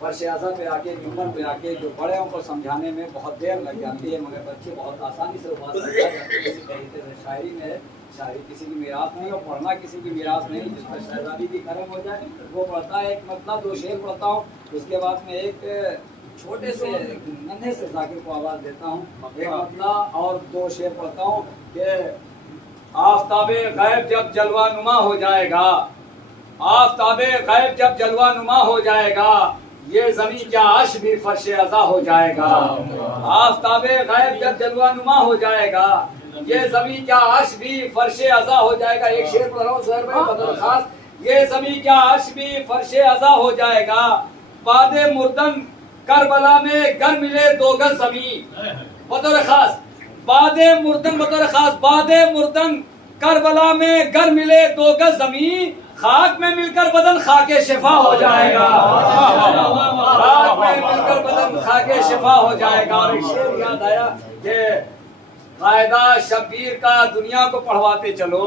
फर्श आज़ा पे आके मिंबर पे आके, जो बड़े को समझाने में बहुत देर लग जाती है, मगर बच्चे बहुत आसानी से वो बात समझा जाते हैं। किसी तरीके से शायरी में है, शायरी किसी की मीरास नहीं और पढ़ना किसी की मीरास नहीं। जिसमें शहजादी की करम हो जाए वो पढ़ता है। एक मतलब 2 शेर पढ़ता हूँ, उसके बाद में एक छोटे से नन्हे से जाकिर को आवाज़ देता हूँ। एक मतलब और 2 शेर पढ़ता हूँ कि आफ़ताबे गैब जब जलवा नुमा हो जाएगा, आफ़ताबे गैब जब जलवा नुमा हो जाएगा, ये ज़मीन क्या अर्श भी फर्श अज़ा हो जाएगा। आफ़ताबे गैब जब जलवा नुमा हो जाएगा, ये ज़मीन क्या अर्श भी फर्श अज़ा हो जाएगा। एक शेर पढ़ रहा हूँ ज़हर भाई बदर खास, ये ज़मीन क्या अर्श भी फर्श अज़ा हो जाएगा, बादे मुर्दन करबला में गर मिले 2 गज ज़मीन, बदर खास बादे मुर्दन, बदर खास बादे मुर्दन करबला में गर मिले 2 गज ज़मीन, खाक में मिलकर बदन खाके शिफा हो जाएगा, खाक में मिलकर बदन खाके शिफा हो जाएगा। और एक शेर याद आया कि कायदा शब्बीर का दुनिया को पढ़वाते चलो,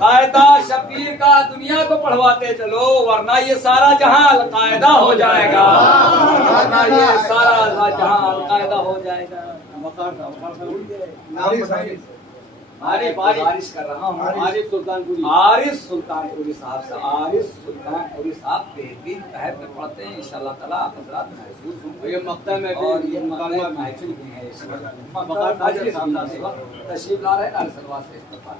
कायदा शब्बीर का दुनिया को पढ़वाते चलो, वरना ये सारा जहां अलकायदा हो जाएगा, वरना ये सारा जहां अलकायदा हो जाएगा। बारिश कर रहा हूँ आरिफ सुल्तानपुरी साहब से। आरिफ सुल्तानपुरी साहब बेहतरीन तहत में पढ़ते हैं। इंशाअल्लाह ताला आप हज़रात महसूस होंगे। ये मक्ता में और ये महफिल भी है। इस वक्त तशरीफ ला रहे हैं नारे सलवात से इस्तेमाल।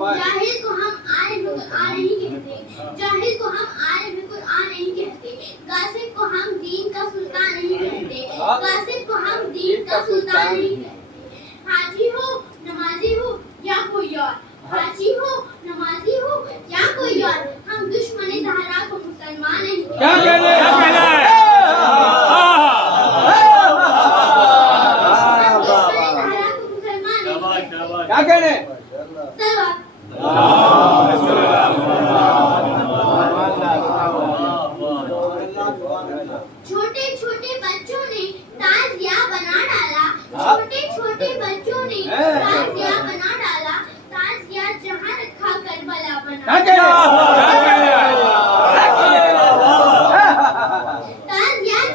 जाहिल को हम आरिफ आ नहीं कहते, जाहिल को हम आरिफ कुरान नहीं कहते, गासिब को हम दीन का सुल्तान नहीं कहते, गासिब को हम दीन का सुल्तान नहीं कहते। हाजी हो नमाजी हो या कोई और, हाजी हो नमाजी हो या कोई और, हम दुश्मन ज़हरा को मुसलमान नहीं कहते। क्या कहना है? क्या कहने? छोटे छोटे बच्चों ने ताजिया बना डाला, छोटे छोटे बच्चों ने ताजिया बना डाला, ताजिया जहाँ रखा करबला बना। ताजिया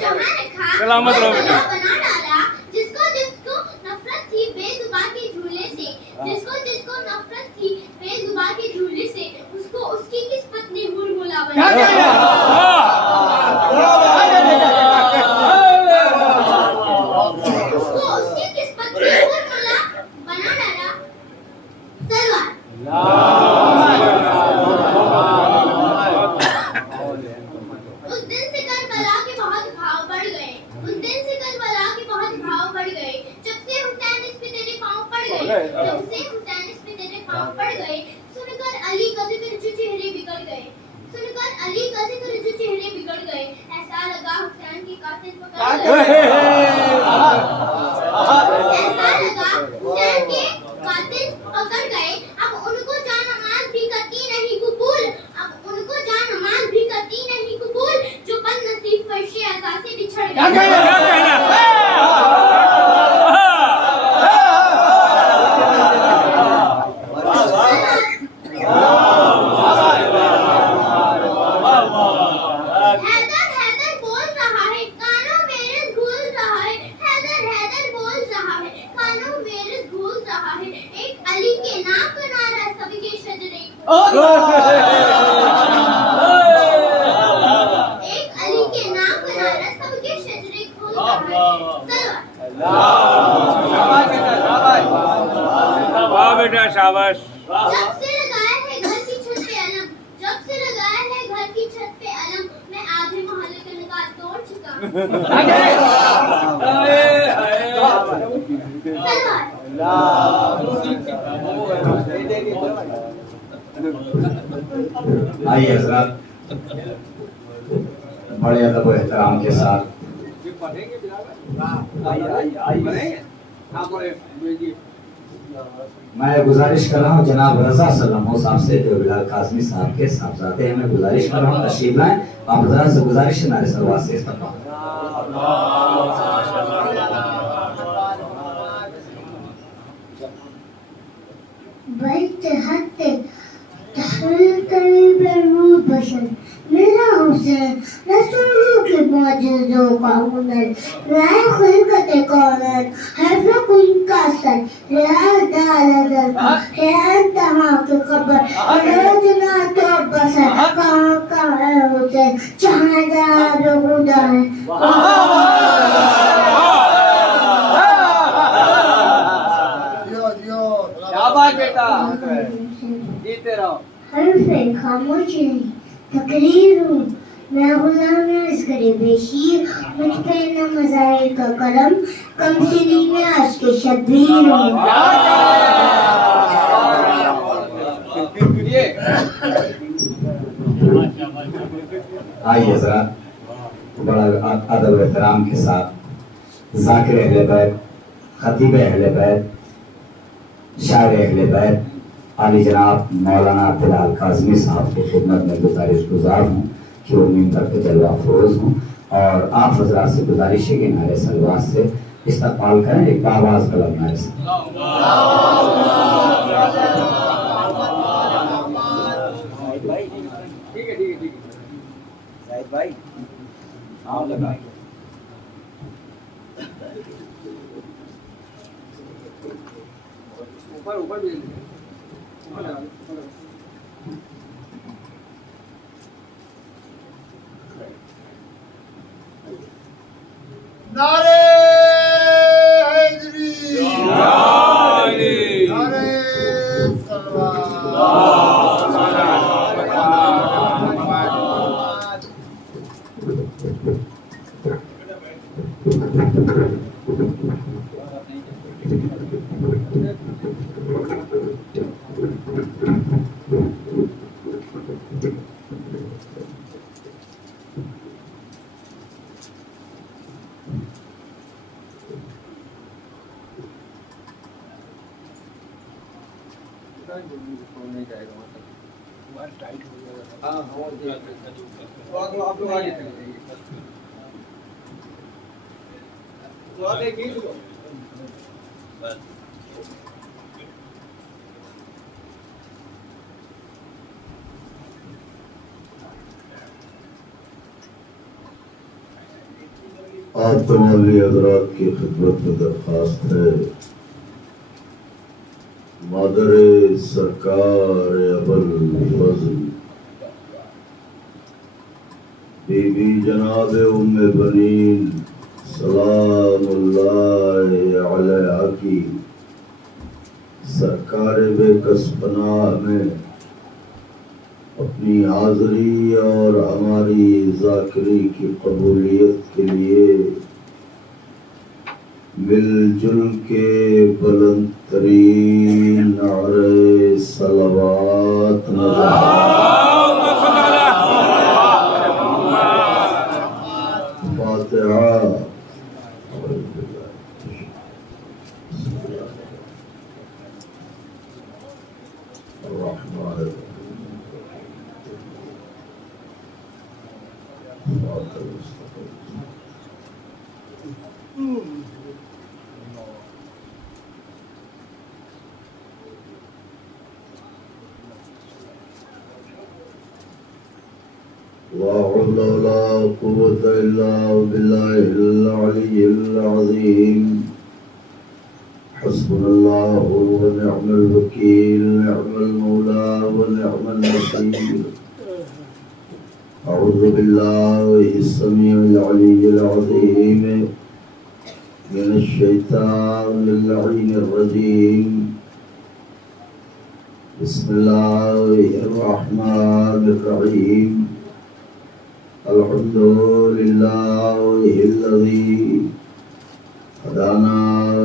जहाँ रखा करबला बना डाला, जिसको जिसको नफरत थी बेजुबा के झूले से, जिसको जिसको नफरत थी बेजुबा के झूले से, उसको उसकी किस्मत ने हुरमुला बना डाला। उसको उसकी किस्मत ने हुरमुला बना डाला। तलवार। उस दिन से करबला के बहुत भाव बढ़ गए, उस दिन से करबला के बहुत भाव बढ़ गए, जब से हुसैन इस पे तेरे पाँव पड़ गए, जब से हुसैन इस पे तेरे पाँव पड़ गए, सुनकर अली का जिक्र जो चेहरे बिगड़ गए, सुनकर अली का जिक्र जो चेहरे बिगड़ गए, ऐसा लगा हुसैन की कातिल पकड़ गए, ऐसा लगा हुसैन के कातिल पकड़ गए। अब उनको जान नमाज भी करती नहीं कबूल, अब उनको जान नमाज भी करती नहीं कबूल, जो बदनसीब फर्शे अज़ा से बिछड़ गए। हैदर हैदर बोल रहा है, कानों मेरे घूल रहा है, हैदर हैदर बोल रहा है, कानों मेरे घूल रहा है, एक अली के नाम का नारा सबके शजरे एक अली के नाम का नारा सबके शजरे खोल रहा है। वाह बेटा शाबाश। जब से लगाया है घर की छत पे अलम, जब से लगाया है घर की छत पे अलम, मैं आधे मोहल्ले का निकाल तोड़ चुका। आइए हजरत, बड़े अदब और एहतराम के साथ मैं गुजारिश कर रहा हूँ जनाब रजा सल्लल्लाहु साहब से बिलाल काज़मी साहब के साहबजादे हैं, मैं गुजारिश कर रहा हूँ तशरीफ लाएं। आप हजरात से गुजारिश है नारे सलवात से इस्तक़बाल। मेरा हुसैन रसूलों के मौजूदों का हुनर, राय खिलकत कौनत हर्फ कुल का सर, राय दाल है अंतहा के खबर, रोजना तो बसर, कहाँ का है हुसैन जहाँ जा खुदा है। शाबाश बेटा, जीते रहो। हर्फ खामोश नहीं तकरीर हूँ, मैं गुलाम अस्करी बेशीर, मुझ पे न मज़ाहिर का करम, कम सिनी में आज के शब्बीर हूँ। आइए हजरात, बड़ा अदब एहतराम के साथ ज़ाकिर अहले बैत, खतीब अहले बैत, शायर अहले बैत आली जनाब मौलाना बिलाल काज़मी साहब की खिदमत में गुजारिश गुजार हूँ कि वो मिंबर पे जलवा फरोज हूँ, और आप हजरात से गुजारिश है कि नारे सलवात से इस्तक़बाल करें, एक आवाज़ कलम नारे से। ठीक है ठीक है जाहिद भाई, हाँ लगाइए। ऊपर ऊपर भी नारे हैदरी, नारे सलवात। आप लोग आगे चले जाइए। तो आप एक गीत लो। आप तमाम हजरात की खिदमत में दरख्वास्त है, मादर सरकार अबुल फज़ल बीबी जनाब उम्मे बनीन सलामुल्लाह अलैहा की सरकार बेकसपनाह में अपनी हाज़री और हमारी ज़ाकिरी की कबूलियत के लिए मिलजुल के बुलंद तरीन नारे सलावत फातिहा। ला हौला वला कुव्वता इल्ला बिल्लाहिल अलिय्यिल अज़ीम। हस्बुनल्लाहु व निअमल वकील, निअमल मौला व निअमन नसीर। अऊज़ु बिल्लाहिस समीउल अलीय्यिल अज़ीम मिनश शैतानिर लईनिर रजीम। बिस्मिल्लाहिर रहमानिर रहीम। अल्हम्दुलिल्लाहिल्लज़ी हदाना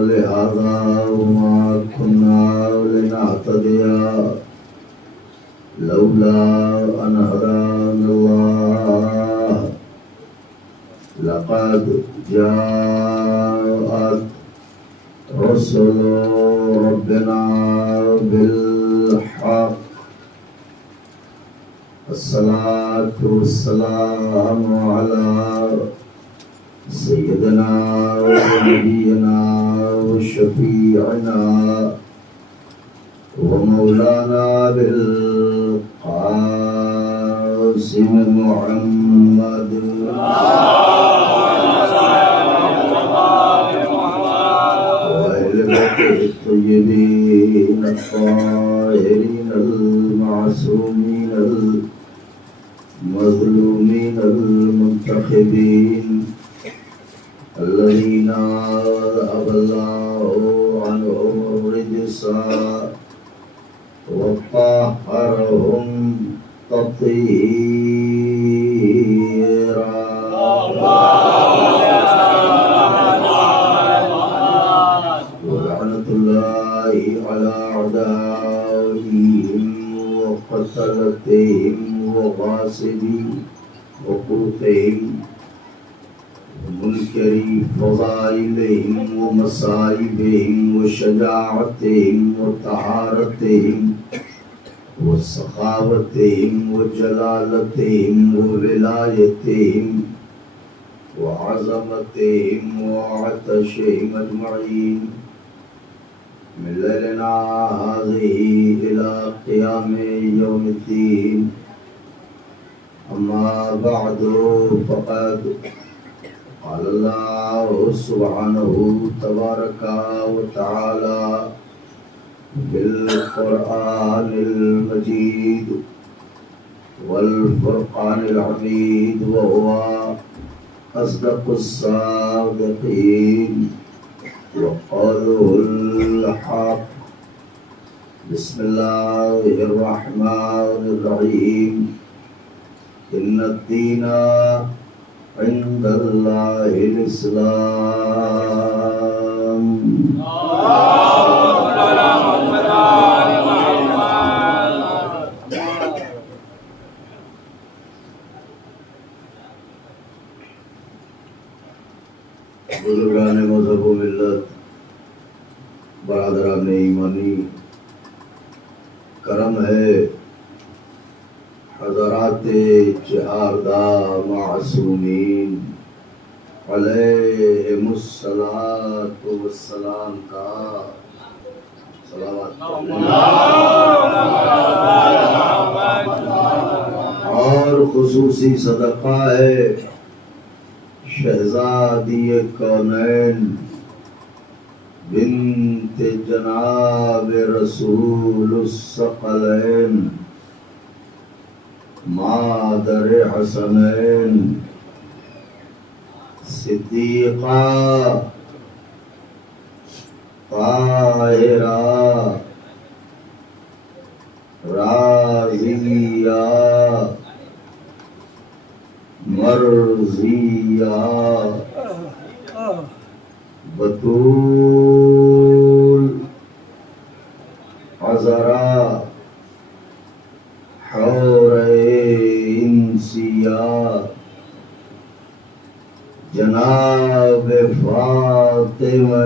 लिहाज़ा वमा कुन्ना लिनहतदिया लौला अन हदानल्लाह। लक़द जाअत रुसुलु रब्बिना बिल हक़। अस्सलातु वस्सलामु अला सय्यिदिना व नबियिना व शफीअना व मौलाना बिल क़ासिम मुहम्मद व अहले बैतिहि तय्यबीन अत्ताहिरीन अल-मासूमीन मज़लूमीन अल-मुंतखबीन अल्लज़ीना अज़हबल्लाहु अन्हुम अर्रिज्सा व तह्हरहुम तत्हीरा। व लअनतुल्लाहि अला अअदाइहिम व क़तलतिहिम वग़ासिबी हुक़ूक़िहिम मुनकरी फ़ज़ाइलिहिम व मसाइबिहिम व शजाअतिहिम व तहारतिहिम व सखावतिहिम व जलालतिहिम व विलायतिहिम व अज़मतिहिम व अतशिहिम अजमईन मिन लैलिना हाज़िही इला क़ियाम यौमिद्दीन। अम्मा बअदु फ़क़द क़ाल अल्लाहु सुब्हानहु तबारका व तआला बिल क़ुरआनिल मजीद वल फ़ुरक़ानिल हमीद व हुवा अस्दक़ुस सादिक़ीन व क़ौलुहुल हक़। बिस्मिल्लाहिर रहमानिर रहीम। इन्नद-दीना इंदल्लाहिल इस्लाम। बरादरान ईमानी, करम है हज़राते चहारदा मासूमीन अलैहिमुस्सलातु वस्सलाम का सलावत और खुसूसी सदका है शहजादी कौनैन बिन्त जनाब रसूलुस्सक़लैन मादर हसनैन सिद्दीक़ा ताहिरा राज़िया मर्ज़िया बतूल अज़रा हौरे इंसिया जनाब फातिमा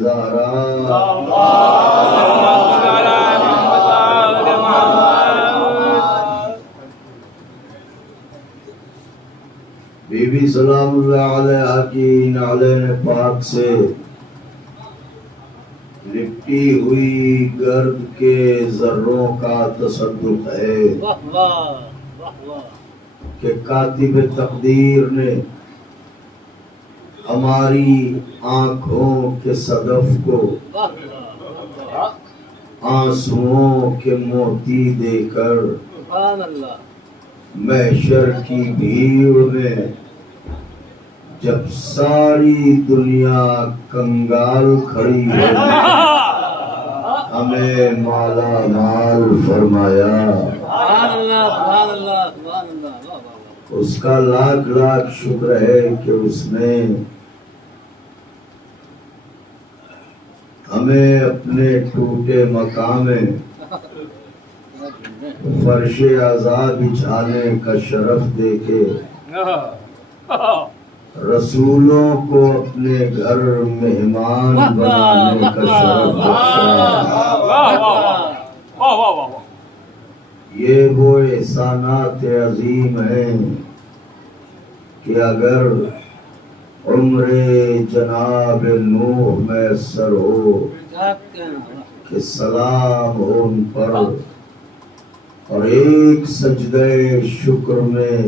ज़हरा बीबी सलामुल्लाह अलैहा की नालेन पाक से लिपटी हुई गर्द के जर्रों का तसद्दुक है कि कातिब तकदीर ने हमारी आंखों के सदफ को आंसुओं के मोती देकर महशर की भीड़ में जब सारी दुनिया कंगाल खड़ी है हमें माला माल फरमाया। उसका लाख लाख शुक्र है कि उसने हमें अपने टूटे मकाम में फर्शे आज़ाद बिछाने का शरफ देके रसूलों को अपने घर मेहमान बनाने का शरफ बख्शा। ये वो एहसानात अजीम हैं कि अगर उम्रे जनाब नूह मैसर हो कि सलाम हो उन पर और एक सजदे शुक्र में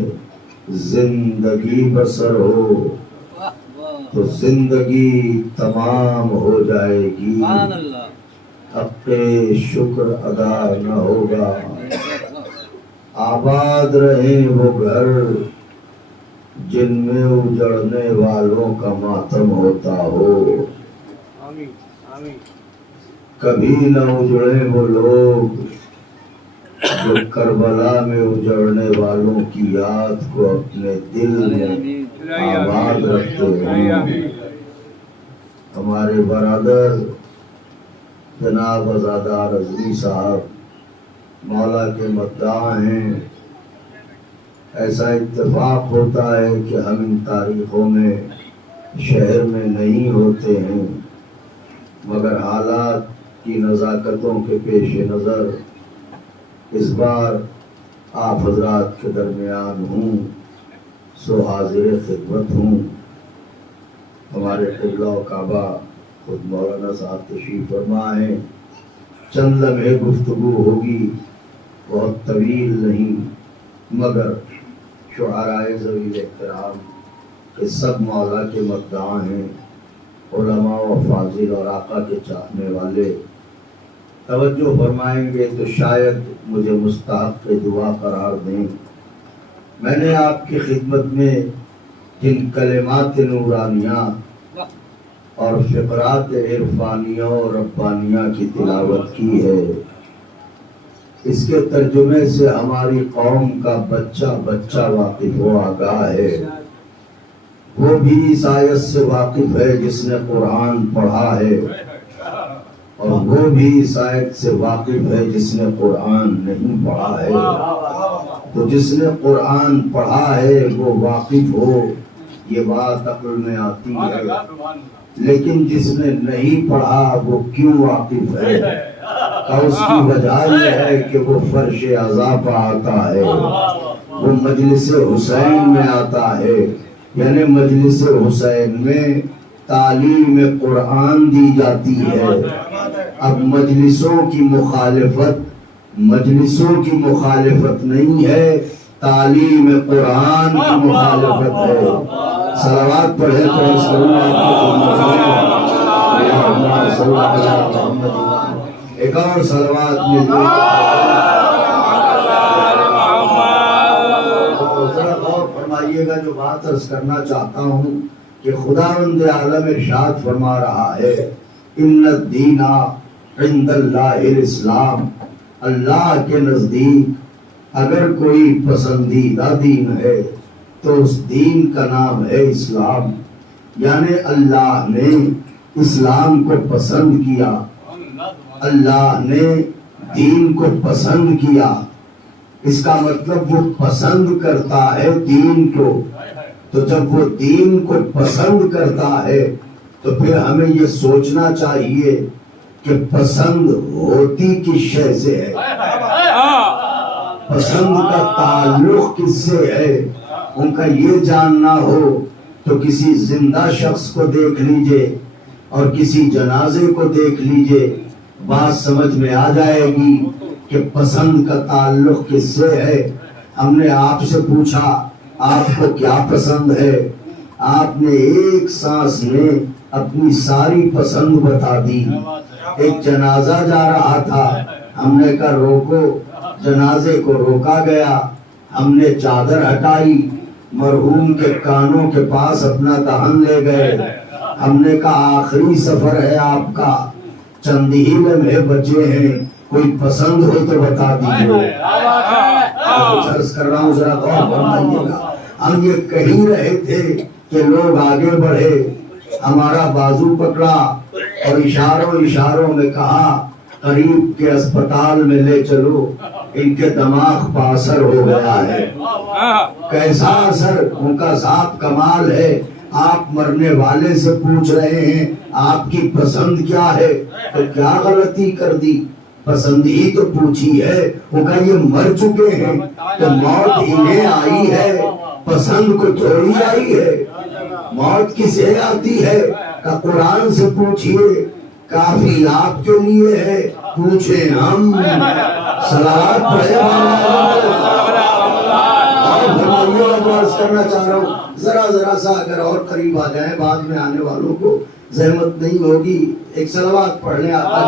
जिंदगी बसर हो तो जिंदगी तमाम हो जाएगी, हक़्क़े शुक्र अदा न होगा। आबाद रहे वो घर जिनमें उजड़ने वालों का मातम होता हो, कभी न उजड़े वो लोग जो करबला में उजड़ने वालों की याद को अपने दिल में आबाद रखते हैं। हमारे बरादर जनाब आज़ादा रज़वी साहब मौला के मद्दाह हैं। ऐसा इत्तेफाक होता है कि हम इन तारीखों में शहर में नहीं होते हैं, मगर हालात की नज़ाकतों के पेश नज़र इस बार आप हजरात के दरमियान हूँ, सो हाजिर खिदमत हूँ। हमारे क़िबला व काबा खुद मौलाना साहब तशरीफ़ फरमा हैं। चंद लम्हे गुफ्तगू होगी, बहुत तवील नहीं, मगर शुआराए ज़वील एहतराम के सब मौला के मद्दाह हैं, उलमा व फाजिल और आका के चाहने वाले तवज्जो फरमाएंगे तो शायद मुझे मुस्तहक़ दुआ करार दें। मैंने आपकी खिदमत में जिन कलिमात नूरानिया और फ़िक़रात इरफानिया और रब्बानिया की तिलावत की है, इसके तर्जुमे से हमारी कौम का बच्चा बच्चा वाकिफ व आगाह है। वो भी इस आयत से वाकिफ है जिसने कुरान पढ़ा है, और वो भी इस आयत से वाकिफ है जिसने कुरान नहीं पढ़ा है। तो जिसने कुरान पढ़ा है वो वाकिफ हो, ये बात अक्ल में आती है। लेकिन जिसने नहीं पढ़ा वो क्यों वाकिफ है? का उसकी वजह यह है कि वो फर्श अज़ा पर आता है, वो मजलिस हुसैन में आता है, यानी मजलिस हुसैन में तालीम कुरान दी जाती है। अब मजलिसों की मुखालिफत नहीं है, तालीम कुरान की मुखालिफत है। सलावत पढ़े तो एक और सलावत में जरा गौर फरमाइएगा जो बात अर्ज करना चाहता हूँ कि खुदावंद आलम इरशाद फरमा रहा है, इन्ना दीना इंदल्लाहिल इस्लाम, अल्लाह के नजदीक अगर कोई पसंदीदा दीन है तो उस दीन का नाम है इस्लाम। यानी अल्लाह ने इस्लाम को पसंद किया, अल्लाह ने दीन को पसंद किया। इसका मतलब वो पसंद करता है दीन को। तो जब वो दीन को पसंद करता है तो फिर हमें ये सोचना चाहिए कि पसंद होती किस शय से है, पसंद का ताल्लुक किससे है। उनका ये जानना हो तो किसी जिंदा शख्स को देख लीजिए और किसी जनाजे को देख लीजिए, बात समझ में आ जाएगी कि पसंद का ताल्लुक किससे है। हमने आपसे पूछा आपको क्या पसंद है, आपने एक सांस में अपनी सारी पसंद बता दी। एक जनाजा जा रहा था, हमने कहा रोको, जनाजे को रोका गया, हमने चादर हटाई, मरहूम के कानों के पास अपना दहन ले गए। हमने कहा आखिरी सफर है आपका, चंद ही लम्हे बचे हैं, कोई पसंद हो तो बता दीजिए। अर्ज कर रहा हूँ, जरा गौर फरमाइएगा। हम ये कह ही रहे थे कि लोग आगे बढ़े, हमारा बाजू पकड़ा और इशारों में कहा करीब के अस्पताल में ले चलो, इनके दिमाग पर असर हो गया है। कैसा असर? उनका साफ कमाल है। आप मरने वाले से पूछ रहे हैं आपकी पसंद क्या है, तो क्या गलती कर दी? पसंद ही तो पूछी है। उनका ये मर चुके हैं तो मौत इन्हें आई है, पसंद को थोड़ी आई है। मौत किसे आती है? का कुरान से पूछिए, काफी आपके लिए है, पूछे हम। सलावत पढ़े। करना चाह रहा हूँ, जरा सा अगर और करीब आ जाए, बाद में आने वालों को जहमत नहीं होगी। एक सलावत पढ़ने आता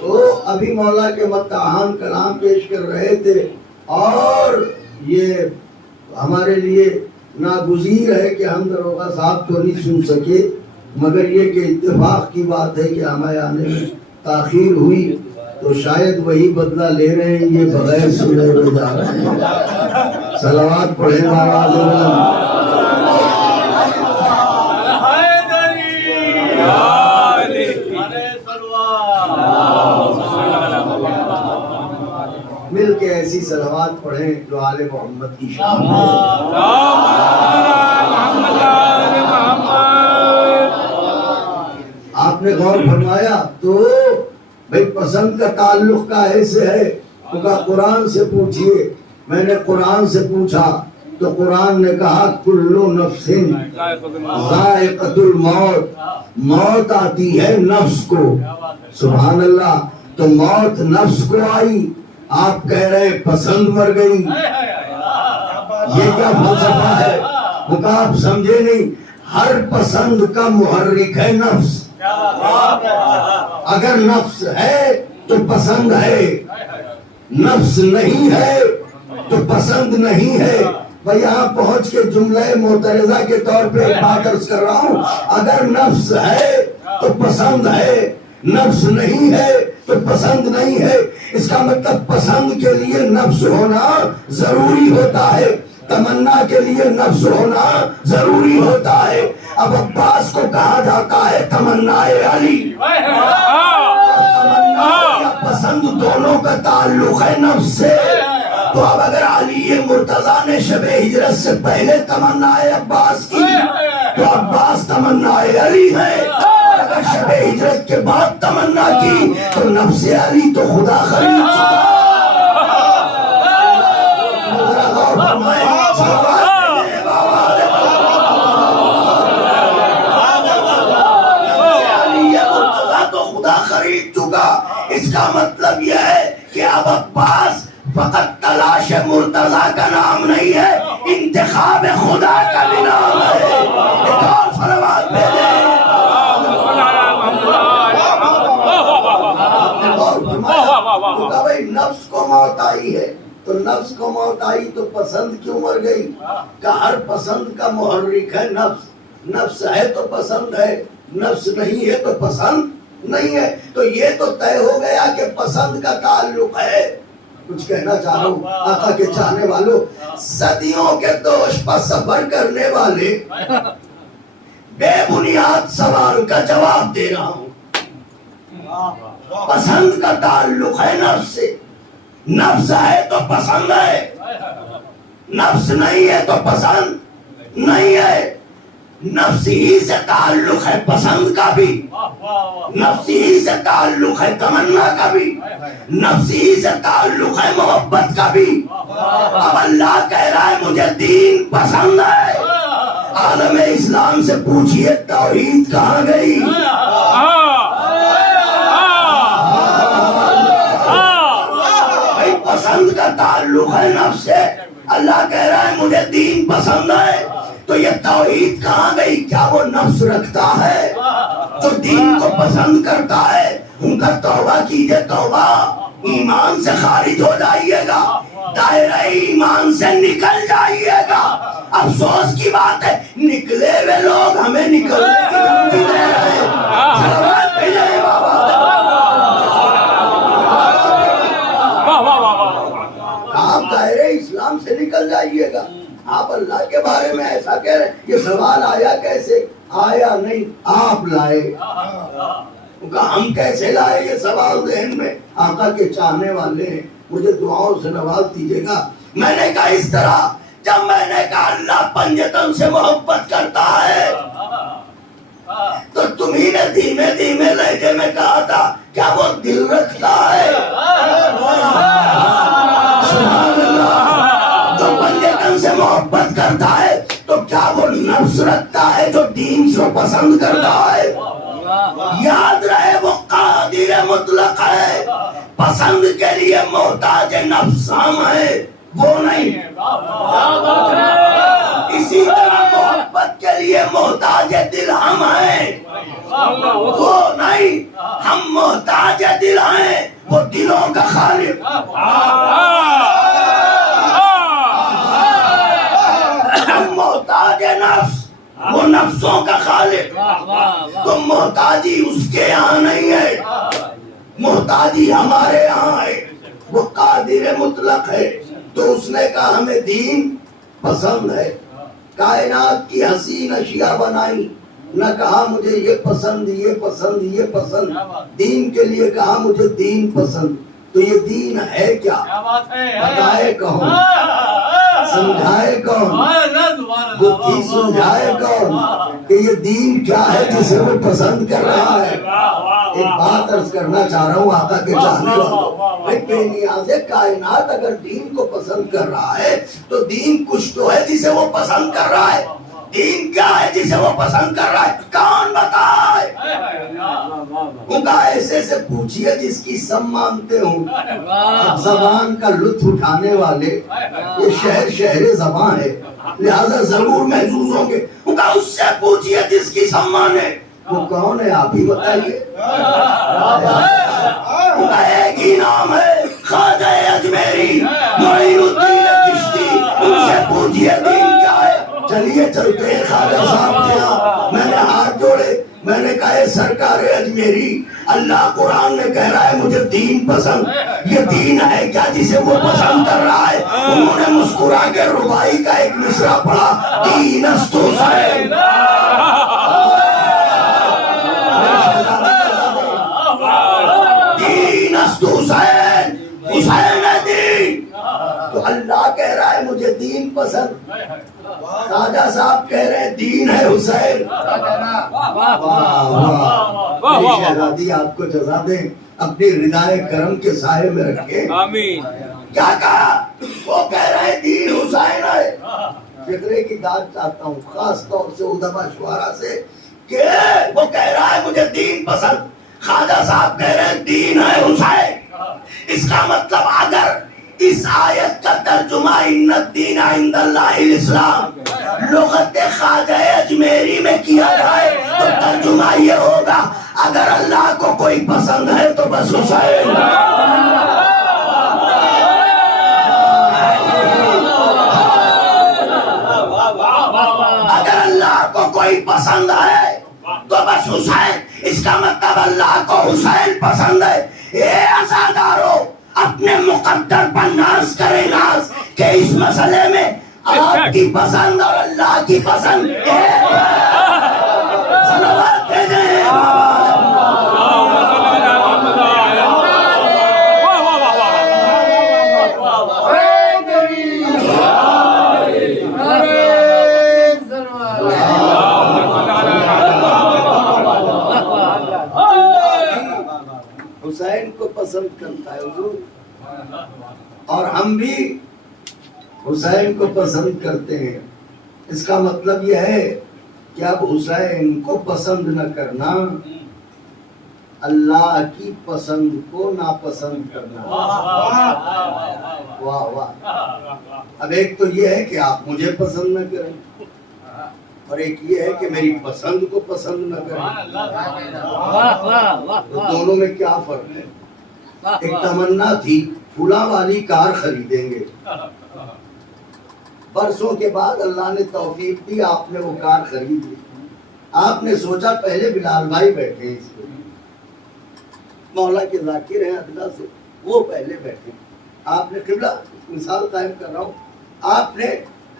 तो अभी मौला के मत्ताहान कलाम पेश कर रहे थे और ये हमारे लिए नागुज़ीर है कि हम दरोगा साहब तो नहीं सुन सके, मगर ये कि इत्तेफाक की बात है कि हमें आने में ताखीर हुई, तो शायद वही बदला ले रहे हैं, ये बगैर सुने हुए जा रहे हैं। सलावत पढ़े मिल के ऐसी सलावत पढ़े जो आले मोहम्मद की शान है। आपने गौर फरमाया तो भाई पसंद का ताल्लुक का ऐसे है, उनका कुरान से पूछिए। मैंने कुरान से पूछा तो कुरान ने कहा कुल्लु नफ्सिन ज़ाइक़तुल मौत, मौत आती है नफ्स को। सुभान अल्लाह। तो मौत नफ्स को आई, आप कह रहे पसंद मर गई, ये क्या फलसफा है? उनका आप समझे नहीं। हर पसंद का मुहर्रिक है नफ्स। अगर नफ्स है तो पसंद है, नफ्स नहीं है तो पसंद नहीं है। मैं यहाँ पहुंच के जुमले मोतरज़ा के तौर पे एक बात अर्ज कर रहा हूँ, अगर नफ्स है तो पसंद है, नफ्स नहीं है तो पसंद नहीं है। इसका मतलब पसंद के लिए नफ्स होना जरूरी होता है, तमन्ना के लिए नफ्स होना जरूरी होता है। अब अब्बास को कहा जाता है तमन्नाए अली। तमन्ना या पसंद दोनों का ताल्लुक है नफ्स से। तो अब अगर अली मुर्तजा ने शबे हिजरत से पहले तमन्नाए अब्बास की तो अब्बास तमन्नाए अली है, और अगर शबे हिजरत के बाद तमन्ना की तो नफ्से अली तो खुदा खरीद चुका। तो खुदा खरीद चुका। इसका मतलब यह है कि अब अब्बास फकत तलाश मुर्तजा का नाम नहीं है, इंतखाब खुदा का भी नाम है। एक और फरमान भेजे भाई, नफ्स को मौत आई है तो नफ्स को मौत आई तो पसंद क्यों मर गई? का हर पसंद का मुहर्रिक है नफ्स। नफ्स है तो पसंद है, नफ्स नहीं है तो पसंद नहीं है। तो ये तो तय हो गया कि पसंद का ताल्लुक है। कुछ कहना चाह रहा हूँ आका के चाहने वालों, सदियों के दोष पर सफर करने वाले बेबुनियाद सवाल का जवाब दे रहा हूँ। पसंद का ताल्लुक है नफ्स से। नफ्स है तो पसंद है, नफ्स नहीं है तो पसंद नहीं है। नफ्स ही से ताल्लुक है पसंद का भी, नफ्स ही से ताल्लुक है तमन्ना का भी, नफ्स ही से ताल्लुक है मोहब्बत का भी। अब अल्लाह कह रहा है मुझे दीन पसंद है। आलम इस्लाम से पूछिए तौहीद कहाँ गई? भाई पसंद का ताल्लुक है नफ्स से। अल्लाह कह रहा है मुझे दीन पसंद है, तो ये तौहीद कहाँ गई? क्या वो नफ्स रखता है जो दीन को पसंद करता है? उनका तौबा कीजिए, तौबा। ईमान से खारिज हो जाइएगा, दायरा ईमान से निकल जाइएगा। अफसोस की बात है निकले हुए लोग हमें निकलने की धमकी दे रहे हैं। आप दायरे इस्लाम से निकल जाइएगा। आप अल्लाह के बारे में ऐसा कह रहे हैं। ये सवाल आया कैसे? आया नहीं, आप लाए। हम कैसे लाए ये सवाल जहन में? आका के चाहने वाले हैं, मुझे दुआओं से नवाज दीजिएगा। मैंने कहा इस तरह, जब मैंने कहा अल्लाह पंजतन से मोहब्बत करता है तो तुम्ही ने धीमे धीमे लहजे में कहा था क्या वो दिल रखता है? तो पंजतन से मोहब्बत करता है तो क्या वो नफ्स रखता है जो दीन से पसंद करता है? याद रहे वो कादिर मुतलक है, पसंद के लिए मोहताज नफ्स हम है, वो नहीं। इसी तरह मोहब्बत के लिए मोहताज दिल हम है, वो नहीं। हम मोहताज दिल हैं, वो दिलों का खालिक। हम मोहताज नफ्स, वो नफ्सों का खालिक। तो मोहताजी उसके यहाँ नहीं है, मोहताजी हमारे यहाँ है। वो कादिर मुतलक है। तो उसने कहा हमें दीन पसंद है। कायनात की हसीन अशिया बनाई, न कहा मुझे ये पसंद ये पसंद ये पसंद। दीन के लिए कहा मुझे दीन पसंद। तो ये दीन है क्या? बताए कौन? समझाए कौन? बुद्धि सुलझाए कौन कि ये दीन क्या है जिसे वो पसंद कर रहा है? एक बात अर्ज करना चाह रहा हूँ आका के चाहने वालों, भाई बेनियाज़े कायनात अगर दीन को पसंद कर रहा है तो दीन कुछ तो है जिसे वो पसंद कर रहा है। दीन क्या है जिसे वो पसंद कर रहा है? कौन बताए? उनका ऐसे से पूछिए जिसकी सब मानते हो। अब जबान का लुत्फ उठाने वाले ये शहर शहर जबान है, लिहाजा जरूर महजूज होंगे। उनका उससे पूछिए जिसकी सब माने। वो कौन है आप ही बताइए। उनका एक ही नाम है ख्वाजा अजमेरी मोइनुद्दीन चिश्ती। उनसे पूछिए दीन क्या है। चलिए चलते हैं ख्वाजा साहब के यहाँ। मैंने हाथ जोड़े, मैंने कहा सरकार अजमेरी, अल्लाह कुरान में कह रहा है मुझे दीन पसंद। ये दीन है क्या जिसे वो पसंद कर रहा है? उन्होंने मुस्कुरा के रुबाई का एक मिसरा पढ़ा, दीनस्तु हुसैन। दीनस्तु हुसैन, हुसैन है दीन। तो पसंद। ख्वाजा साहब कह रहे हैं दीन है हुसैन। वाह वाह, मेरी शहजादी आपको जजा दे, अपनी रिदाए करम के साये में रखे। आमीन। क्या कहा? वो कह रहे हैं दीन हुसैन है। फिक्रे की दाद चाहता हूँ खास तौर से उदमा शुआरा से कि वो कह रहा है मुझे दीन पसंद, ख्वाजा साहब कह रहे हैं दीन है हुसैन। इसका मतलब अगर इस आयत का तर्जुमा इन्ना दीन इंदल्लाहिल इस्लाम लुगत ख्वाजा अजमेरी में किया जाए तो तर्जुमा ये होगा, अगर अल्लाह को कोई पसंद है तो बस हुसैन। अगर अल्लाह को कोई पसंद है तो बस हुसैन। इसका मतलब अल्लाह को हुसैन पसंद है। ये अज़ादारों अपने मुकद्दर पर नाज करे नाज के इस मसले में आपकी पसंद और अल्लाह की पसंद सलावत भेजें। हुसैन को पसंद करता है हुजूर, और हम भी हुसैन को पसंद करते हैं। इसका मतलब यह है कि अब हुसैन को पसंद न करना अल्लाह की पसंद को नापसंद करना। वाह वाह। अब एक तो ये है कि आप मुझे पसंद न करें, और एक ये है कि मेरी पसंद को पसंद न करें। तो दोनों में क्या फर्क है? एक तमन्ना थी फुला वाली कार खरीदेंगे, बरसों के बाद अल्लाह ने तौफीक दी, आपने वो कार खरीद ली। आपने सोचा पहले बिलाल भाई बैठे इसमें, मौला के जाकिर हैं अदना से, वो पहले बैठे। आपने किबला मिसाल कायम कर रहा हूँ, आपने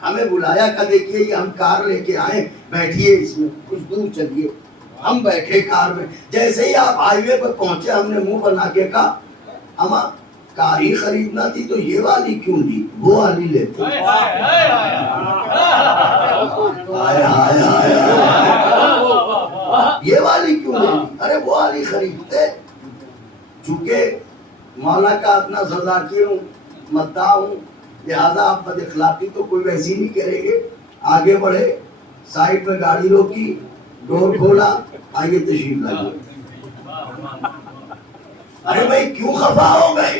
हमें बुलाया का देखिए ये हम कार लेके आए, बैठिए इसमें, कुछ दूर चलिए। हम बैठे कार में, जैसे ही आप हाईवे पर पहुंचे हमने मुंह बना के कहा अमा कार ही खरीदना थी तो ये वाली क्यों ली, वो वाली लेते। हाय हाय हाय, ये वाली क्यों ले ली, अरे वो वाली खरीदते। चूंकि मौला का अपना ज़ाकिर हूँ, मद्दाह हूँ, लिहाजा आप बदअखलाकी तो कोई वैसी नहीं करेंगे। आगे बढ़े, साइड में गाड़ी रोकी, डोर खोला, आइए तशरीफ लाइए। अरे भाई क्यों खफा हो गए?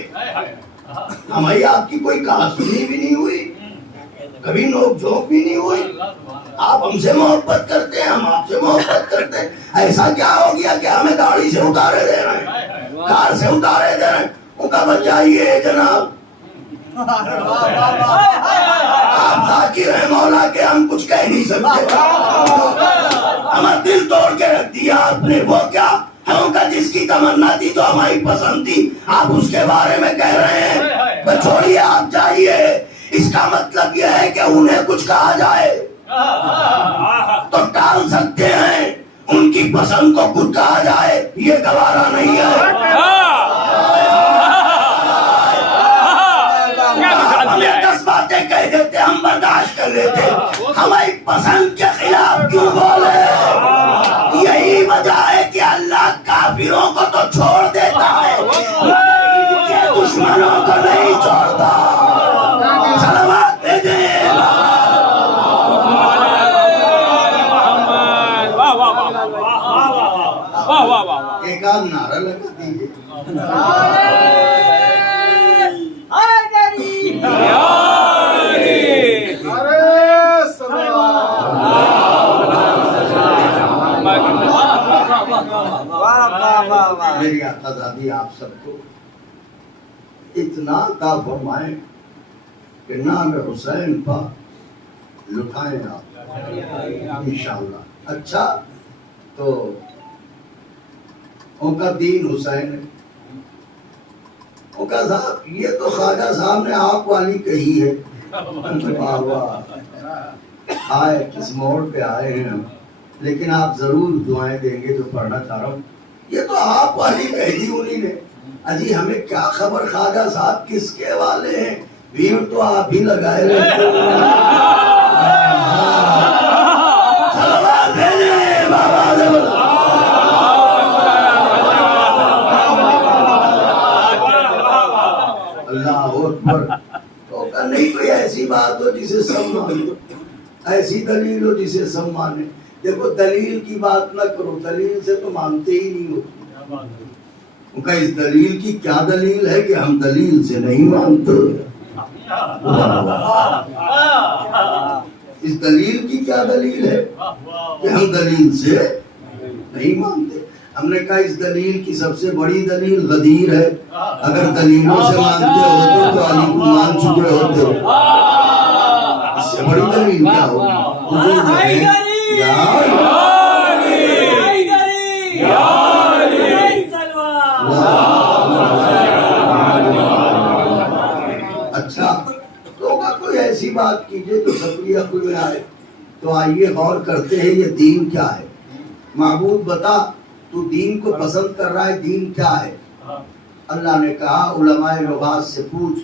हमारी आपकी कोई कहा सुनी भी नहीं हुई, कभी नोक झोंक भी नहीं हुई। आप हमसे मोहब्बत करते हैं, हम आपसे मोहब्बत करते हैं। ऐसा क्या हो गया कि हमें गाड़ी से उतारे दे रहे हैं, कार से उतारे दे रहे हैं? उनका बचाइए जनाब, आप जाकिर हैं मौला के, हम कुछ कह नहीं सकते। हमारा दिल तोड़ के रख दिया आपने। वो क्या उनका जिसकी तमन्ना थी तो हमारी पसंद थी, आप उसके बारे में कह रहे हैं। बस छोड़िए, आप जाइए। इसका मतलब यह है कि उन्हें कुछ कहा जाए तो टाल सकते हैं, उनकी पसंद को कुछ कहा जाए ये गवारा नहीं है। हमें 10 बातें कह देते हम बर्दाश्त कर लेते, हमारी पसंद के खिलाफ क्यों बोले? यही वजह है कि अल्लाह काफिरों को तो छोड़ देता है, के दुश्मनों को नहीं छोड़ता। सलावत भेजें। एक आध नारा लगा दीजिए। मेरी आज़ादी आप सबको इतना अता फरमाए कि नाम हुसैन पर लुटाएं आप इंशाअल्लाह। अच्छा, तो उनका दीन हुसैन है, उनका साहब ये तो ख्वाजा साहब ने आप वाली कही है। वाह वाह, आए किस मोड़ पे आए हैं हम, लेकिन आप जरूर दुआएं देंगे जो पढ़ना चाह रहा हूँ। ये तो आप वाली कह दी उन्हीं ने। अजी हमें क्या खबर ख्वाजा साहब किसके वाले हैं, भीड़ तो आप ही लगाए रहते हो। सलावत भेजे बाबा से बोलो। अल्लाह अकबर। तो नहीं कोई ऐसी बात हो जिसे सब माने, ऐसी दलील हो जिसे सब माने। देखो दलील की बात ना करो, दलील से तो मानते ही नहीं हो। उनका इस दलील की क्या दलील है कि हम दलील से नहीं मानते। इस दलील की क्या दलील है कि हम दलील से नहीं मानते। हमने कहा इस दलील की सबसे बड़ी दलील गदीर है। अगर दलीलों से मानते होते तो अली को मान चुके होते। इससे बड़ी दलील क्या होगी? अच्छा तो कोई ऐसी बात कीजिए तो सबकी अक्ल में आए। तो आइए गौर करते हैं ये दीन क्या है। महबूब बता तू दीन को पसंद कर रहा है, दीन क्या है? अल्लाह ने कहा उलमाए लुगात से पूछ,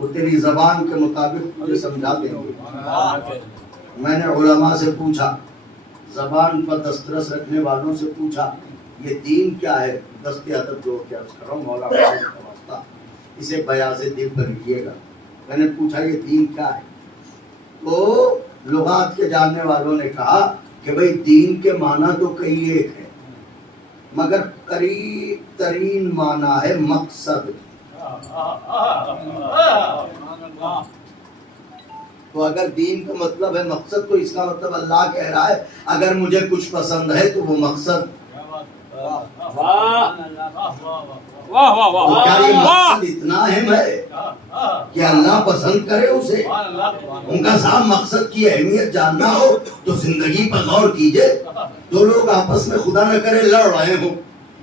वो तेरी जबान के मुताबिक तुझे समझा देंगे। मैंने उलमा से पूछा, जबान पर दस्तरस रखने वालों से पूछा ये दीन क्या है? दस्ते अदब जोड़ के अर्ज कर रहा हूं मौला वास्ता, इसे बया से दिल पर लीजिएगा। मैंने पूछा ये दीन क्या है? तो लुगात के जानने वालों ने कहा कि भाई दीन के माना तो कई एक है, मगर करीब तरीन माना है मकसद। तो अगर दीन का मतलब है मकसद, तो इसका मतलब अल्लाह कह रहा है अगर मुझे कुछ पसंद है तो वो मकसद। तो क्या ये मकसद इतना अहम है कि अल्लाह पसंद करे उसे? उनका साहब मकसद की अहमियत जानना हो तो जिंदगी पर गौर कीजिए। दो लोग आपस में खुदा न करे लड़ रहे हो,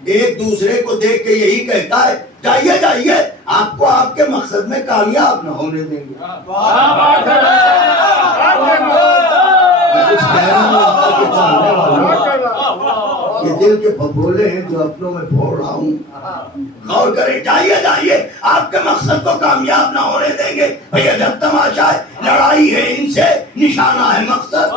एक दूसरे को देख के यही कहता है जाइए जाइए, आपको आपके मकसद में कामयाब न होने देंगे। कुछ कह रहा हूँ आपके जानने वालों, ये दिल के फफोले हैं जो अपनों में फोड़ रहा हूँ। गौर करें, जाइए जाइए, आपके मकसद को कामयाब ना होने देंगे। भैया जब तमाशा है, लड़ाई है इनसे, निशाना है मकसद।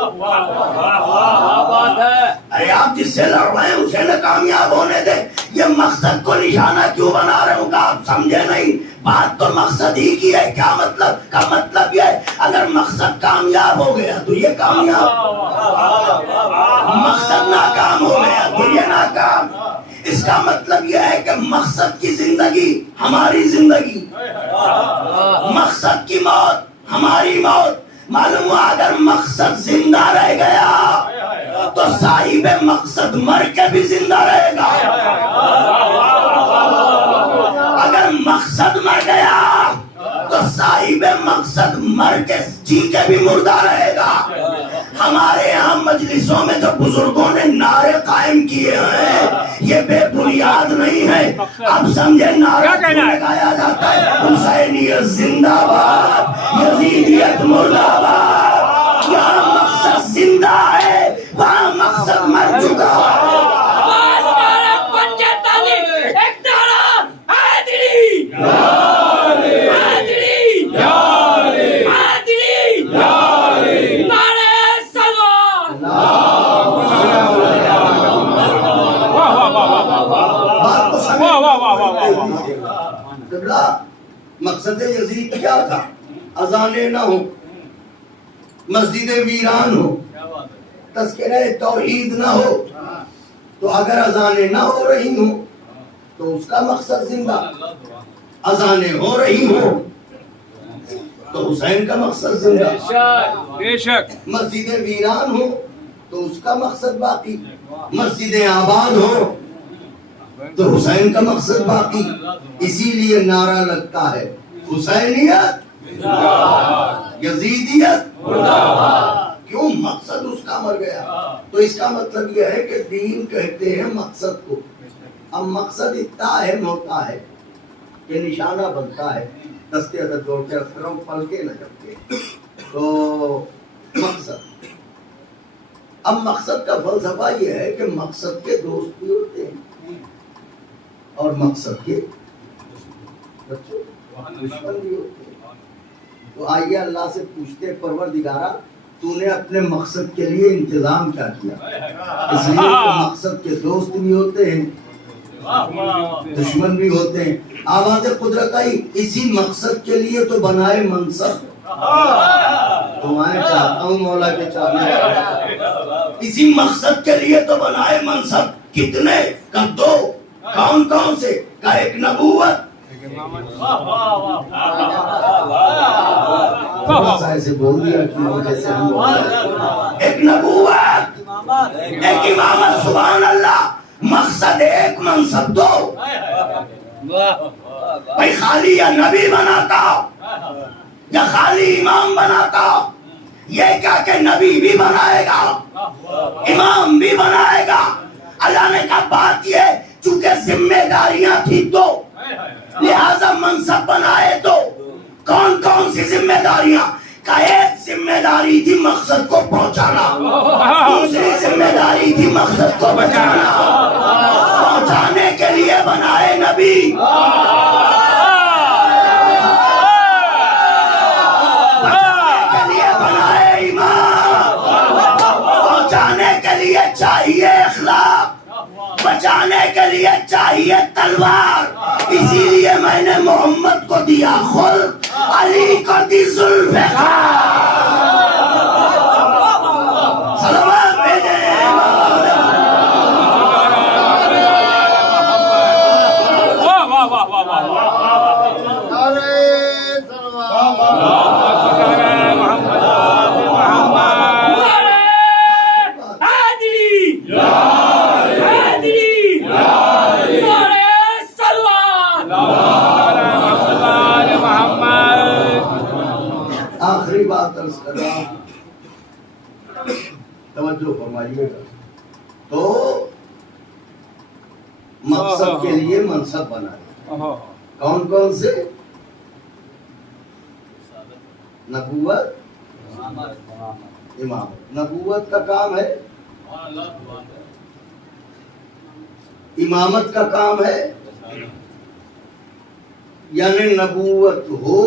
अरे आप जिससे लड़ रहे हैं उसे न कामयाब होने दे, ये मकसद को निशाना क्यों बना रहे हो? आप समझे नहीं, बात तो मकसद ही की है। क्या मतलब? का मतलब ये है अगर मकसद कामयाब हो गया तो ये कामयाब, मकसद नाकाम हो गया तो ये नाकाम। इसका मतलब यह है कि मकसद की जिंदगी हमारी जिंदगी, मकसद की मौत हमारी मौत। मालूम हुआ अगर मकसद जिंदा रह गया तो साहिब मकसद मर के भी जिंदा रहेगा। अगर मकसद मर गया तो साहिब मकसद मर के जी के भी मुर्दा रहेगा। हमारे यहाँ मजलिसों में जो बुजुर्गों ने नारे कायम किए हैं ये बेबुनियाद नहीं है। अब समझे, नारा लगाया जाता है हुसैनियत जिंदाबाद, यजीदियत मुर्दाबाद। यहाँ मकसद जिंदा है, वहाँ मकसद मर चुका है। मकसद यजीद क्या था? अजाने न हो, मस्जिदें वीरान हो, तज़किरे तौहीद न हो। तो अगर अजाने न हो रही हो तो उसका मकसद जिंदा, अजाने हो रही हो तो हुसैन का मकसद जिंदा। बेशक मस्जिदें वीरान हो तो उसका मकसद बाकी, मस्जिदें आबाद हो तो हुसैन का मकसद बाकी। इसीलिए नारा लगता है हुसैनियत यजीदियत। क्यों? मकसद उसका मर गया। तो इसका मतलब यह है कि दीन कहते हैं मकसद को। अब मकसद इतना अहम होता है कि निशाना बनता है। दस्ते अदब जोड़ के रख रहा हूं, पल के न जबके। तो मकसद, अब मकसद का फलसफा यह है कि मकसद के दोस्त भी होते हैं और मकसद के दुश्मन भी होते हैं। तो आइए अल्लाह से पूछते हैं, परवरदिगारा तूने अपने मकसद के लिए इंतजाम क्या किया? इसलिए तो मकसद के दोस्त भी होते हैं, दुश्मन भी होते हैं। आवाज़ कुदरत आई, इसी मकसद के लिए तो बनाए मनसब। तो मैं चाहता हूँ मौला के चाहने, इसी मकसद के लिए तो बनाए मनसब। कितने? का दो। कौन कौन से? का एक नबूवत। ऐसे बोल दिया कि जैसे हम एक नबूवत, एक इमामत। सुभान अल्लाह। मकसद एक, मनसब दो। भाई खाली या नबी बनाता या खाली इमाम बनाता? ये क्या कि नबी भी बनाएगा, इमाम भी बनाएगा। अल्लाह ने कहा बात ये, चूंकि जिम्मेदारियां थी दो, लिहाजा मनसब बनाए दो। कौन कौन सी जिम्मेदारियां? का एक जिम्मेदारी थी मकसद को पहुंचाना, दूसरी जिम्मेदारी थी मकसद को बचाना। पहुंचाने के लिए बनाए नबी, बचाने के लिए बनाए इमाम। पहुंचाने के लिए चाहिए इखलाक, बचाने के लिए चाहिए तलवार। इसीलिए मैंने मोहम्मद को दिया खुल्क, अली को दी जुल्फ़िकार। सलावत भेजे। वाह वाह वाह वाह वाह। अरे आखिरी बात अर्ज कर रहा हूं, तवज्जो फरमाइएगा। तो मकसद के लिए मनसब बनाए। कौन कौन से? नबूवत, इमाम। नबूवत का काम है, इमामत का काम है। यानी नबूवत हो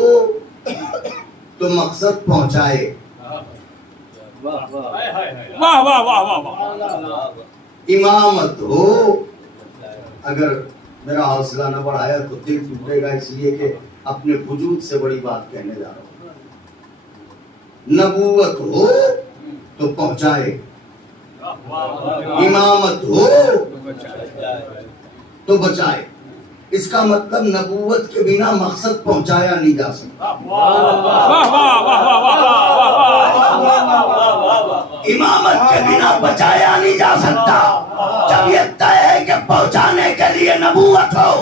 तो मकसद पहुंचाए। वाह वाह वाह वाह वाह। इमामत हो, अगर मेरा हौसला न बढ़ाया तो दिल टूटेगा, इसलिए कि अपने वजूद से बड़ी बात कहने जा रहा हूं। नबूवत हो तो पहुंचाए, इमामत हो तो बचाए। इसका मतलब नबूवत के बिना मकसद पहुंचाया नहीं जा सकता। इमामत के बिना बचाया नहीं जा सकता। जब ये तय है कि पहुंचाने के लिए नबूवत हो,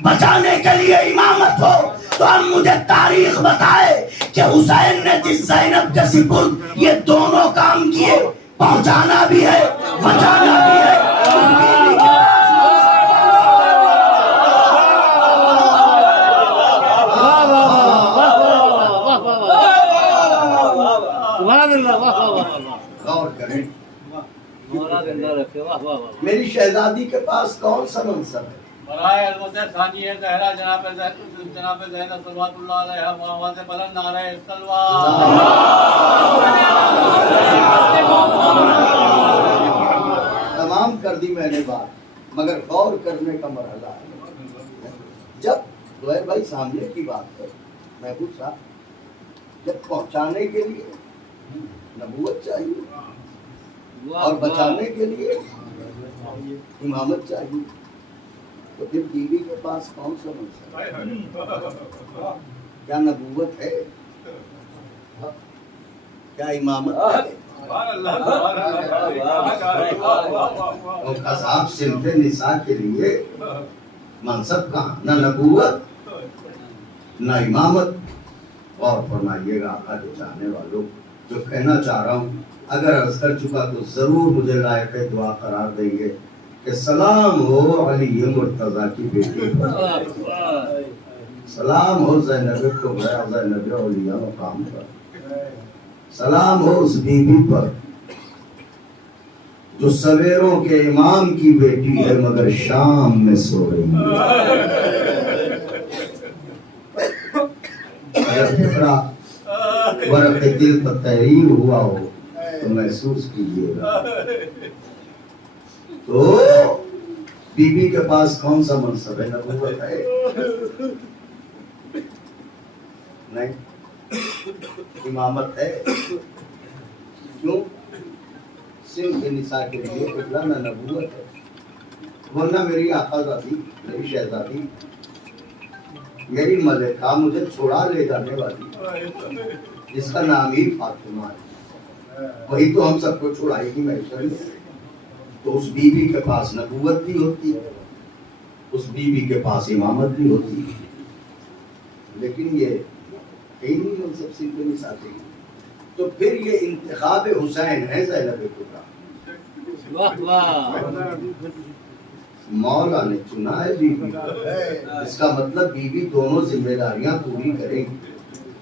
बचाने के लिए इमामत हो, तो हम मुझे तारीख बताए कि हुसैन ने जिस ज़ैनब के सिपुर्द ये दोनों काम किए, पहुंचाना भी है, बचाना भी है। मेरी शहजादी के पास कौन सा मनसब है? तमाम कर दी मैंने बात, मगर गौर करने का मरहला है। जब जोहर भाई सामने की बात है, महबूब साहब, जब पहुंचाने के लिए नबूवत चाहिए और बचाने के लिए इमामत चाहिए, तो फिर बीवी के पास कौन सा मनसब है? क्या नबूवत है? क्या इमामत है? और कज़ाब सिलते निसा के लिए मनसब कहाँ? न नबूवत न इमामत। और फरमाइएगा आका के चाहने वालों, जो कहना चाह रहा हूँ अगर अर्ज कर चुका तो जरूर मुझे लायक दुआ करार देंगे कि सलाम हो अली मुर्तजा की बेटी पर, सलाम हो ज़ैनब को ज़ैनब औलिया मकाम पर, सलाम हो उस बीबी पर जो सवेरों के इमाम की बेटी है मगर शाम में सो रही है। वर्क़ दिल पर तहरीर हुआ हो तो महसूस कीजिएगा। तो बीबी के पास कौन सा मनसब है? नबूवत है? नहीं, इमामत है। क्यों? सिर्फ निसा के लिए इतना न नबूवत है, वरना मेरी आकाज़ादी, मेरी शहजादी, मेरी मलिका मुझे छोड़ा ले जाने वाली, जिसका नाम ही फातिमा है, वही तो हम सबको छुड़ाएगी महशर में। तो उस बीबी के पास नबूवत भी होती है, उस बीबी के पास इमामत भी होती है, लेकिन ये ही नहीं हम सब सिर्फ निसा के। तो फिर ये इंतखाब हुसैन है ज़ैनब कुबरा। वाह वाह। मौला ने चुना है बीबी, इसका मतलब बीबी दोनों जिम्मेदारियां पूरी करेंगी।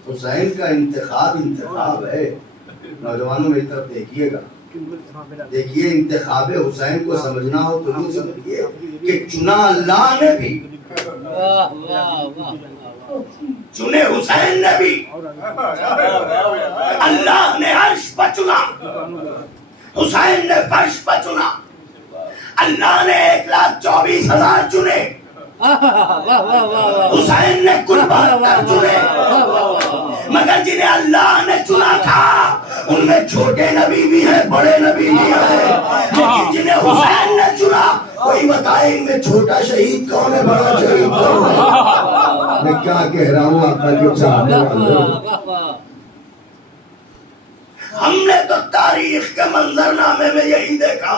हुसैन का इंतखाब है। नौजवानों मेरी तरफ देखिएगा, देखिए इंतखाब हुसैन को समझना हो तो यूं समझिए कि चुना अल्लाह ने भी, चुने हुसैन ने भी, अल्लाह ने अर्श पर चुना, हुसैन ने फर्श पर चुना। अल्लाह ने 1,24,000 चुने, हुसैन ने कुल 72 चुने। मगर जिन्हें अल्लाह ने चुना था उनमें छोटे नबी भी हैं, बड़े नबी भी हैं, लेकिन जिन्हें हुसैन ने चुना कोई बताए इनमें छोटा शहीद कौन है, बड़ा शहीद कौन है? मैं क्या कह रहा हूँ आका के चाहने वालों, हमने तो तारीख के मंजरनामे में यही देखा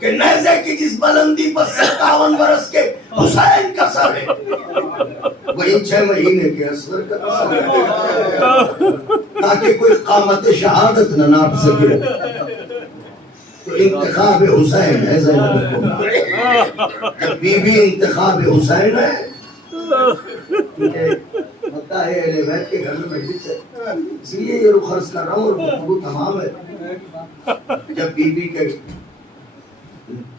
कि नेज़े की जिस बुलंदी पर 57 बरस के हुसैन का सर है, वही 6 महीने के असगर का सर है, ताकि कोई कामत शहादत न नाप सके। तो इंतखाब हुसैन है ज़ैनब कुबरा। जब बीबी इंतखाब हुसैन है, पता है अहले बैत के घर में मजलिस है, इसलिए ये रुख अर्ज कर रहा हूँ और गुफ्तगू तमाम है। जब बीबी का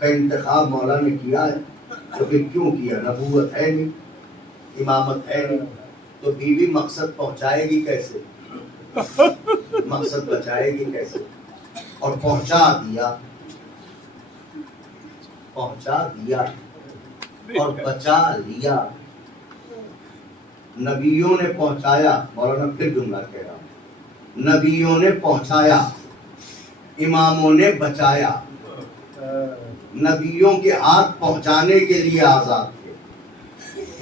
इंतखाब मौला ने किया है तो फिर क्यों किया? नबूवत है नहीं, इमामत है नहीं, तो बीवी मकसद पहुंचाएगी कैसे, मकसद बचाएगी कैसे? और पहुंचा दिया और बचा लिया। नबियों ने पहुंचाया, मौलाना फिर जुमला कह रहा हूं, नबियों ने पहुंचाया, इमामों ने बचाया। नबियों के हाथ पहुंचाने के लिए आजाद थे,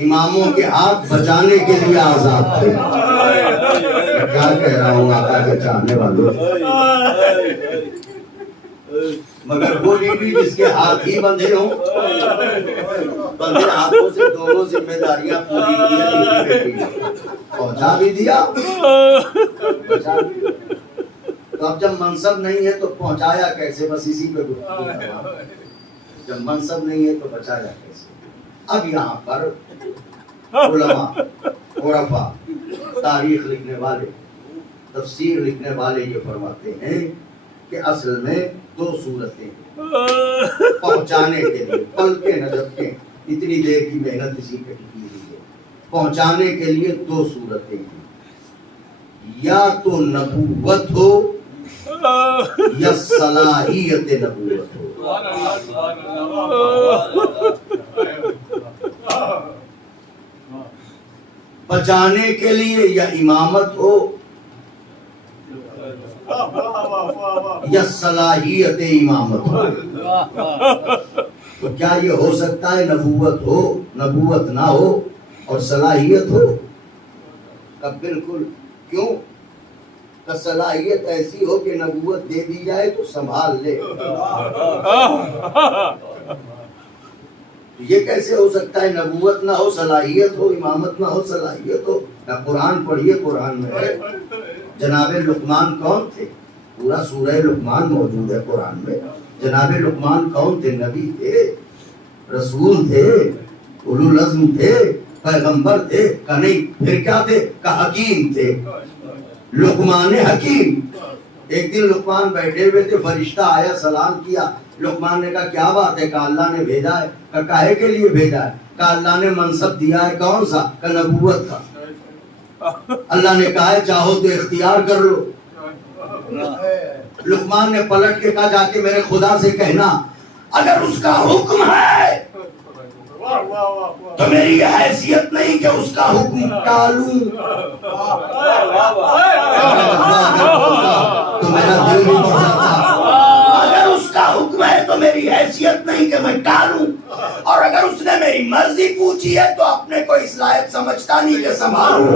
इमामों के हाथ बचाने के लिए आजाद थे। क्या कह रहा हूँ आका के चाहने वालों, मगर वो बीवी जिसके हाथ ही बंधे हों, बंधे हाथों से दोनों जिम्मेदारियां पूरी की, पहुंचा भी दिया, बचा भी दिया। तो अब जब मनसब नहीं है तो पहुंचाया कैसे? बस इसी पे गुफ्तगू। जब मनसब नहीं है तो बचाया कैसे? अब यहाँ पर उलमा, उरफा, तारीख लिखने वाले, तफसीर लिखने वाले ये फरमाते हैं कि असल में 2 सूरतें पहुंचाने के लिए, पल के न झपके, इतनी देर की मेहनत इसी पे टिकी हुई है। पहुंचाने के लिए 2 सूरतें हैं, या तो नबूवत हो या सलाहियत नबूवत हो। बचाने के लिए या इमामत हो या सलाहियत इमामत हो। तो क्या ये हो सकता है नबूवत हो, नबूवत ना हो और सलाहियत हो? तब बिल्कुल। क्यों? तो सलाहियत ऐसी हो कि नबूवत दे दी जाए तो संभाल ले। ये कैसे हो सकता है? नबूवत ना हो सलाहियत हो, इमामत ना हो सलाहियत हो। ना कुरान पढ़िए, कुरान में है जनाबे लुकमान कौन थे, पूरा सूरह लुकमान मौजूद है कुरान में। जनाबे लुकमान कौन थे? नबी थे, रसूल थे, उलुल अज़्म थे, पैगंबर थे। का नहीं, फिर क्या थे? का हकीम थे, लुकमान हकीम। एक दिन लुकमान बैठे हुए थे, फरिश्ता आया, सलाम किया। लुकमान ने कहा क्या बात है? का अल्लाह ने भेजा है। का काहे के लिए भेजा है? का अल्लाह ने मनसब दिया है। कौन सा? का नबूवत का। अल्लाह ने कहा है चाहो तो इख्तियार कर लो। लुकमान ने पलट के कहा जाके मेरे खुदा से कहना अगर उसका हुक्म है तो मेरी हैसियत नहीं कि उसका हुक्म टालूं। तो मेरा दिल भी बढ़ जाता। अगर उसका हुक्म है तो मेरी हैसियत नहीं कि मैं टालूं, और अगर उसने मेरी मर्जी पूछी है तो अपने को इस लायक समझता नहीं कि संभालूं।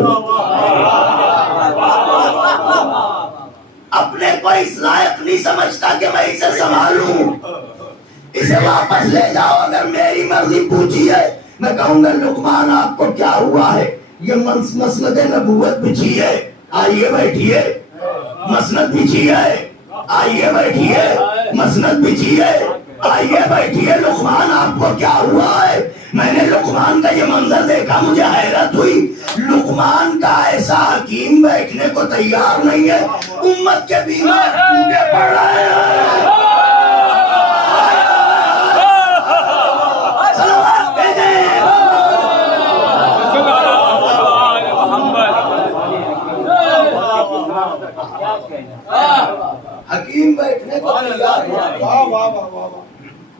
अपने को इस लायक नहीं समझता कि मैं इसे संभालूं। इसे वापस ले जाओ। अगर मेरी मर्जी पूछी है मैं कहूंगा लुकमान आपको क्या हुआ है? ये मसनद नबूवत बिछी है, आइए बैठिए। मसनद बिछी है, आइए बैठिए। मसनद बिछी है, आइए बैठिए। लुकमान आपको क्या हुआ है? मैंने लुकमान का ये मंजर देखा, मुझे हैरत हुई। लुकमान का ऐसा हकीम बैठने को तैयार नहीं है। उम्मत के बीमार टूटे पड़ रहे हैं। हकीम बैठने को तैयार है,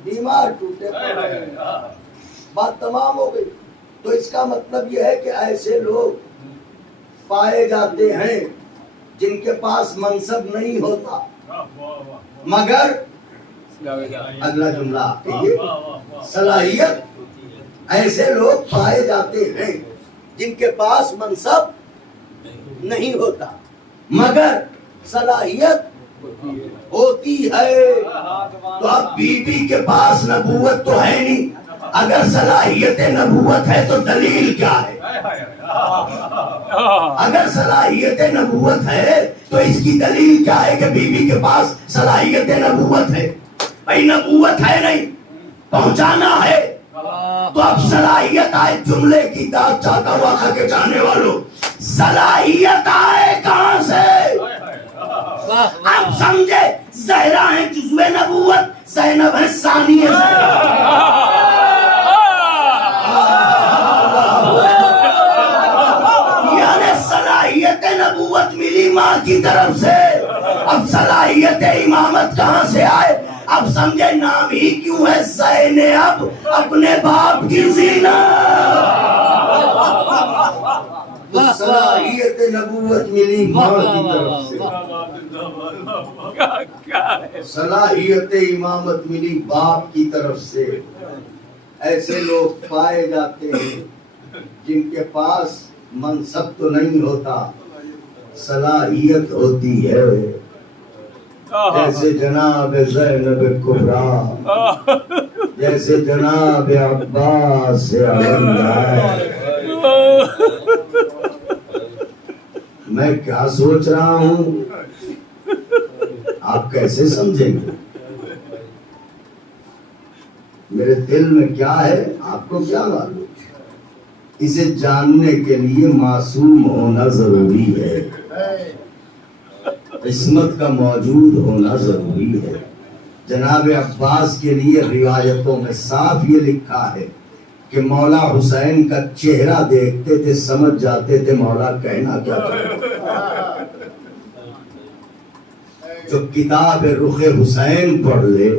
बीमार टूटे पड़े। बात तमाम हो गई। तो इसका मतलब यह है कि ऐसे लोग पाए जाते हैं जिनके पास मनसब नहीं होता, मगर अगला जुमला सलाहियत। ऐसे लोग पाए जाते हैं जिनके पास मनसब नहीं होता मगर सलाहियत होती है। तो अब बीबी के पास नबूवत तो है नहीं, अगर सलाहियत नबूवत है तो दलील क्या है? अगर सलाहियत नबूवत है तो इसकी दलील क्या है कि बीबी के पास सलाहियत नबूवत है? भाई नबूवत है नहीं, पहुंचाना है। तो अब सलाहियत आए जुमले की दाद चाहता हुआ खा के जाने वालों, सलाहियत आए कहां से? आप समझे, ज़हरा है जुज़्वे नबूवत, ज़ैनब है सानिए यानी सलाहियत नबूवत मिली माँ की तरफ से। अब सलाहियत इमामत कहां से आए? अब समझे नाम ही क्यों है ज़ैनब, अपने बाप की ज़ीना। तो सलाहियत नबूवत मिली माँ की तरफ से, सलाहियत इमामत मिली बाप की तरफ से। ऐसे लोग पाए जाते हैं जिनके पास मनसब तो नहीं होता, सलाहियत होती है। जैसे जनाब ज़ैनब कुबरा, जैसे जनाब अब्बास मैं क्या सोच रहा हूँ आप कैसे समझेंगे? मेरे दिल में क्या है आपको क्या मालूम? इसे जानने के लिए मासूम होना जरूरी है, इस्मत का मौजूद होना जरूरी है। जनाब अब्बास के लिए रिवायतों में साफ ये लिखा है कि मौला हुसैन का चेहरा देखते थे समझ जाते थे मौला कहना क्या चाहते। जो किताब रुखे हुसैन पढ़ ले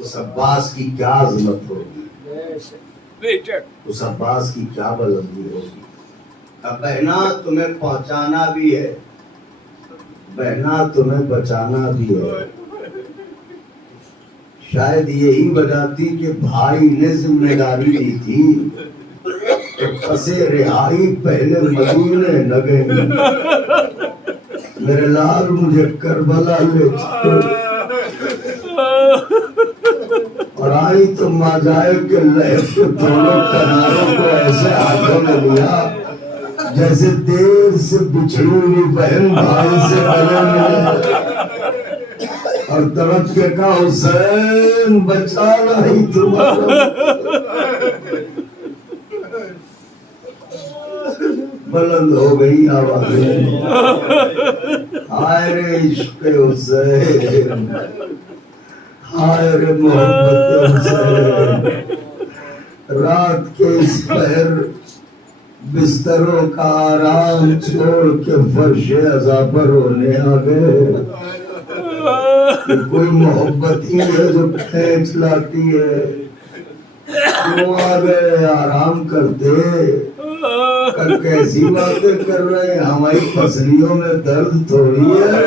उस अब्बास की क्या अजमत होगी, उस अब्बास की क्या बुलंदी होगी। अब बहना तुम्हें पहुंचाना भी है, बहना तुम्हें बचाना भी है। शायद यही वजह थी कि भाई ने जिम्मेदारी ली थी, फंसे रिहाई पहले मदीने लगेंगे। मेरे लाल मुझे करबला ले और आई तो मजाए के लहर के दोनों किनारों को ऐसे हाथों में लिया जैसे देर से बिछड़ी हुई बहन भाई से गले मिले और तड़प के कहा हुसैन बचा नहीं तुम्हारा। बुलंद हो गई आवाज़ें, हाय रे इश्क़ हुसैन, हाय रे मोहब्बत हुसैन। रात के इस पहर बिस्तरों का आराम छोड़ के फर्श अज़ा पर रोने आ गए। ये कोई मोहब्बत ही है जो खींच लाती है। क्यों आ गए आराम करते, कर कैसी बातें कर रहे हैं, हमारी पसलियों में दर्द थोड़ी है।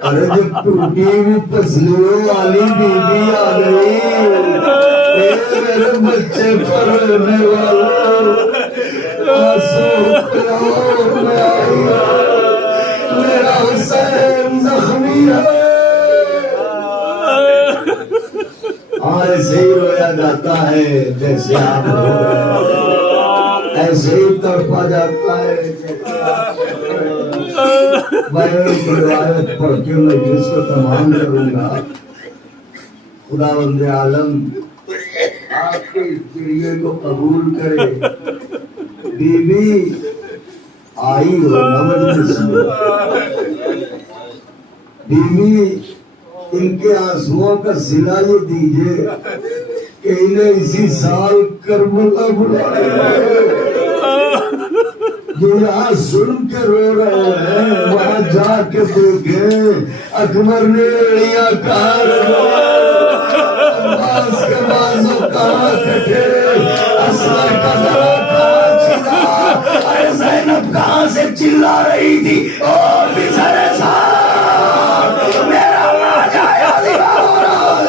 अरे जब टूटी हुई पसलियों वाली बीबी आ गई, मेरे बच्चे पर रोने वालों आंसू पिलाओ मैं आई, मेरा हुसैन जख्मी है। ऐसे ही रोया जाता है जैसे आप रो रहे हैं, ऐसे ही तड़पा जाता है जैसे आप रो रहे हैं। मैं एक रिवायत पढ़ के मैं जिसको तमाम करूंगा। खुदा बंदे आलम आपके इस जरिए को कबूल करे। बीबी आई हो ना मजलिस में, बीबी इनके आंसुओं का सिला ये दीजिए कि इन्हें इसी साल करबला बुलाया। ये यहाँ सुन के रो रहे हैं, वहाँ जाके देखे अकबर ने एड़ियां कहाँ के बाजू कहाँ कटे, असर का गला कहाँ छिला, अरे ज़ैनब कहाँ से चिल्ला रही थी ओ बिसरे साहब मेरा राजा यादिवा हो रहा है।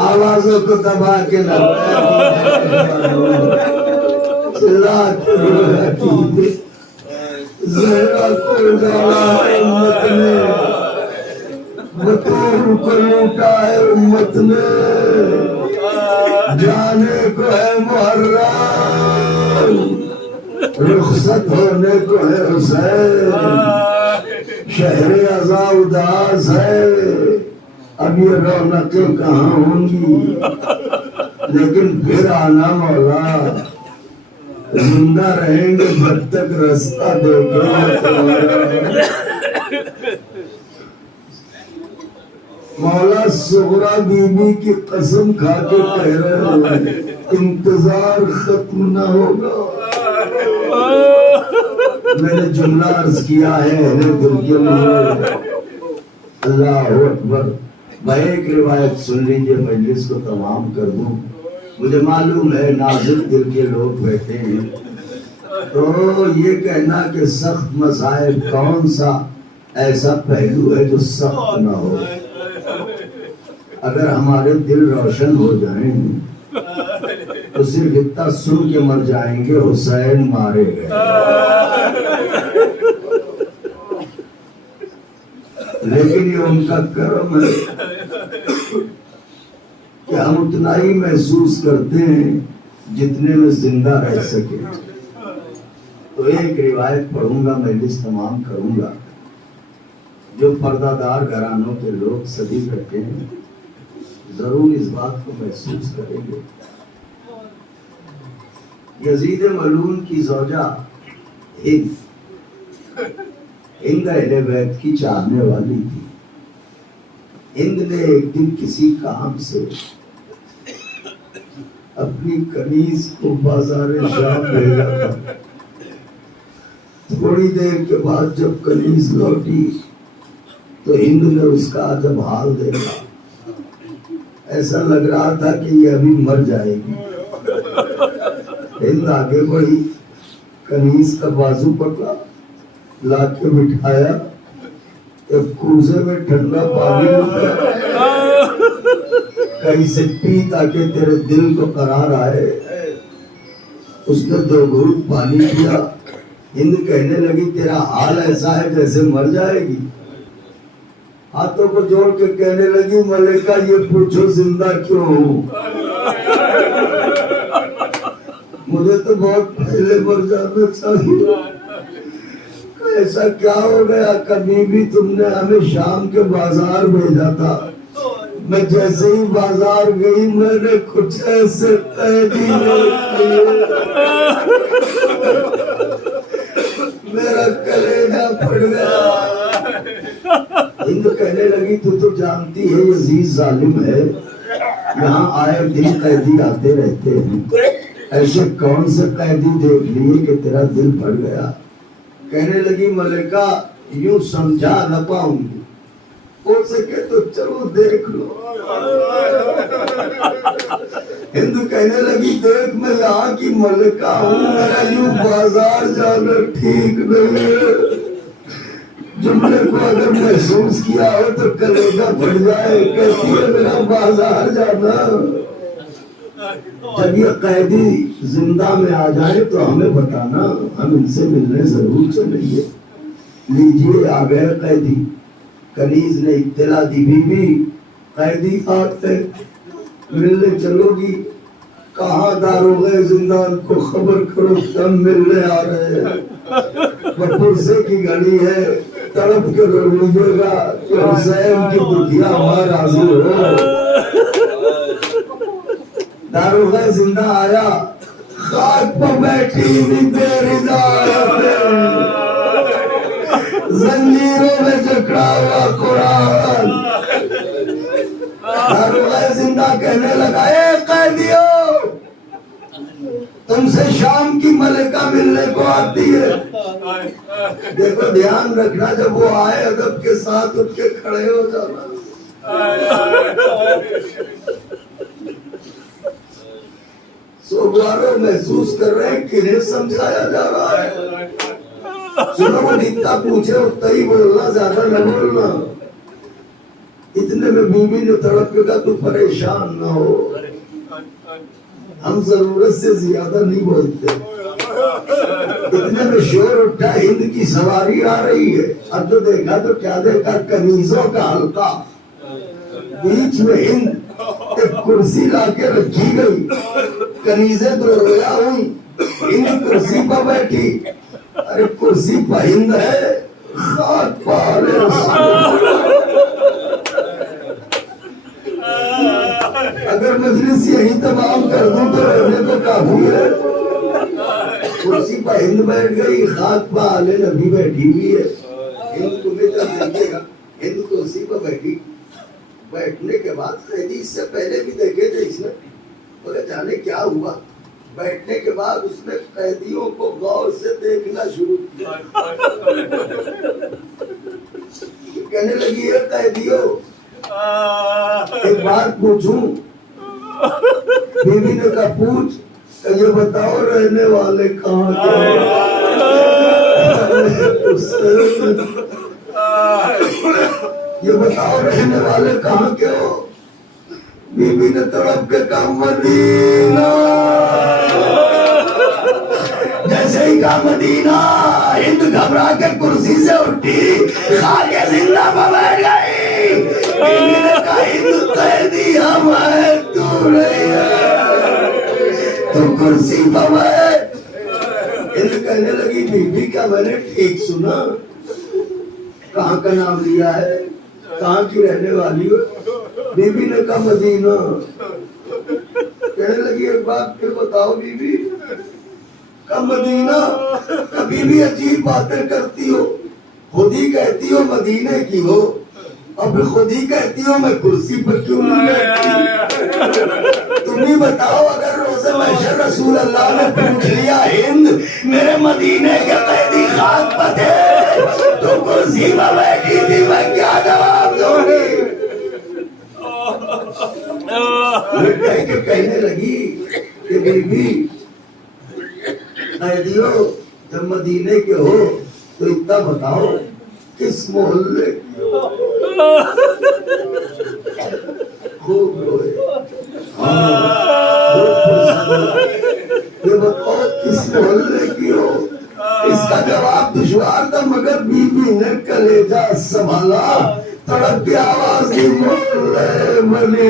आवाजों को दबा के चिल्ला के रोया कीजिए। ज़हरा को उजाला है उम्मत ने, बतूर को लूटा है उम्मत ने, जाने को है मुहर्रम, रुखसत होने को है हुसैन, शहरे अज़ा उदास है, अब ये रौनकें कहाँ होंगी, लेकिन फिर आना मौला, जिंदा रहेंगे जब तक रास्ता देखेंगे तुम्हारा। मौला सुगरा बीबी की कसम खा के कह रहे हैं इंतजार खत्म न होगा। मैंने जुमला अर्ज किया है अहले दिल के लिए। अल्लाह अकबर। भाई एक रिवायत सुन लीजिए, मजलिस को तमाम कर दूं। मुझे मालूम है नाज़िल दिल के लोग बैठे हैं, तो ये कहना कि सख्त मसाइब कौन सा ऐसा पहलू है जो सख्त ना हो। अगर हमारे दिल रोशन हो जाएं तो सिर्फ इतना सुन के मर जाएंगे, हुसैन मारे गए। लेकिन ये उनका कर्म है कि हम उतना ही महसूस करते हैं जितने में जिंदा रह सके। तो एक रिवायत पढ़ूंगा, मजलिस तमाम करूंगा। जो पर्दादार घरानों के लोग सभी बैठे हैं जरूर इस बात को महसूस करेंगे। यजीद मलून की ज़ौजा हिंद अहले बैत की चाहने वाली थी। हिंद ने एक दिन किसी काम से अपनी कनीज को बाजार शाम भेजा था। थोड़ी देर के बाद जब कनीज लौटी तो हिंद ने उसका जब हाल देखा, ऐसा लग रहा था कि ये अभी मर जाएगी। हिंद आगे बढ़ी, कनीज का बाजू पकड़ा, लाके बिठाया, जब कूजे में ठंडा पानी कहीं से पी ताकि तेरे दिल को करार आए। उसने 2 घूंट पानी पिया। हिंद कहने लगी तेरा हाल ऐसा है जैसे मर जाएगी। हाथों को जोड़ के कहने लगी मलिका ये पूछो जिंदा क्यों हूँ, मुझे तो बहुत पहले मर जाना चाहिए। ऐसा क्या हो गया, कभी भी तुमने हमें शाम के बाजार भेजा था, मैं जैसे ही बाजार गई मैंने कुछ ऐसे तय मेरा कलेजा फट गया। हिंद कहने लगी तू तो जानती है यजीद जालिम है, यहाँ आए दिन कैदी आते रहते हैं, ऐसे कौन से कैदी देख लिए कि तेरा दिल भर गया? कहने लगी मलिका यूं समझा न पाऊंगी, हो सके तो चलो देख लो। हिंदू कहने लगी देख मैं यहाँ की मलिका हूँ, मेरा यूं बाजार जाना ठीक नहीं है। जुमले को अगर महसूस किया हो तो कलेजा बढ़ जाए, कहती है मेरा बाजार जाना। जब ये कैदी जिंदा में आ जाए तो हमें बताना, हम इनसे मिलने जरूर चलेंगे। लीजिए आ गए कैदी। कनीज ने इत्तला दी, बीबी कैदी आते मिलने चलोगी? कहाँ दारोगे जिंदान को खबर करो, कब मिलने आ रहे हैं। पुरसे की घड़ी है, तड़प के रो लीजिएगा कि हुसैन की दुखिया हमारा राजी हो। दारोगा जिंदा आया, खाक पर बैठी जंजीरों में जकड़ा हुआ कुरान। दारोगा जिंदा कहने लगा, ए कैदियों, तुमसे शाम की मलिका मिलने को आती है। देखो ध्यान रखना, जब वो आए अदब के साथ उठ के खड़े हो जाना। सोगवारों महसूस कर रहे हैं किन्हें समझाया जा रहा है। सुनो वो जितना पूछे उतना ही बोलना, ज्यादा न बोलना। इतने में बीबी ने तड़प के कहा तू परेशान न हो, हम जरूरत से ज्यादा नहीं बोलते। इतने में शोर उठा, हिंद की सवारी आ रही है। अब जो देखा तो क्या देखा, कनीजों का हल्का, बीच में हिंद, एक कुर्सी लाके रखी गई, कनीजे तो रोया हुई, हिंद कुर्सी पर बैठी। अरे कुर्सी पर हिंद है, खाक पाले अगर मजलिस यही तमाम कर दूं तो रहने तो काफी है। कुर्सी पर हिंद बैठ गई, खाक पर आले नबी बैठी हुई है। हिंद तुम्हें जब देखिएगा, हिंद कुर्सी पर बैठी, बैठने के बाद कैदी इससे पहले भी देखे थे इसने, मगर जाने क्या हुआ। बैठने के बाद उसने कैदियों को गौर से देखना शुरू किया। कहने लगी है कैदियों, एक बात पूछूं? बीवी ने कहा पूछ। ये बताओ रहने वाले कहाँ के? ये बताओ रहने वाले कहाँ के हो? बीबी ने तड़प के कहा मदीना। जैसे ही कहा मदीना, हिंद घबरा के कुर्सी से उठी, खाके जिंदा पर बैठ गई। बीबी ने कहा हिंद कैदी हम है, तू नहीं है, तू कुर्सी पर बैठ। हिंद कहने लगी बीबी क्या मैंने ठीक सुना? कहाँ का नाम लिया है, कहाँ की रहने वाली हो? बीबी ने कहा मदीना। कहने लगी एक बात फिर बताओ बीबी, कब मदीना? कभी भी अजीब बातें करती हो, खुद ही कहती हो मदीने की हो, और फिर खुद ही कहती हो मैं कुर्सी पर क्यों नहीं बैठती? तुम ही बताओ, अगर रोज़े महशर रसूल अल्लाह ने पूछ लिया हिंद मेरे मदीने के कैदी खाक पर थे, तो कुर्सी पर बैठी थी, मैं क्या जवाब दूंगी? कह के कहने लगी कि बीबी कैदियों जब मदीने के हो तो इतना बताओ किस मोहल्ले की हो? खूब रोए। ये बताओ किस मोहल्ले की हो? इसका जवाब दुश्वार था, मगर बीबी ने कलेजा संभाला, तड़प की आवाज की मोहल्ले मनी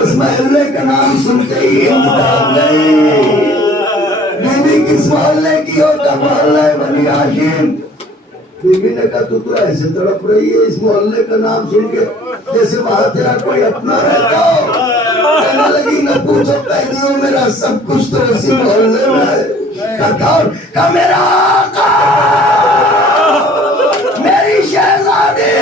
उस मोहल्ले का नाम सुनते ही हिंद भाग गई। बीबी किस मोहल्ले की हो? का मोहल्ला बनी हाशिम। बीबी ने कहा तू तो ऐसे तड़प रही है इस मोहल्ले का नाम सुन के जैसे वहां तेरा कोई अपना रहता हो। कहने लगी न पूछो कैदियों, मेरा सब कुछ तो उसी मोहल्ले में है। का मेरा आका, मेरी शहजादी,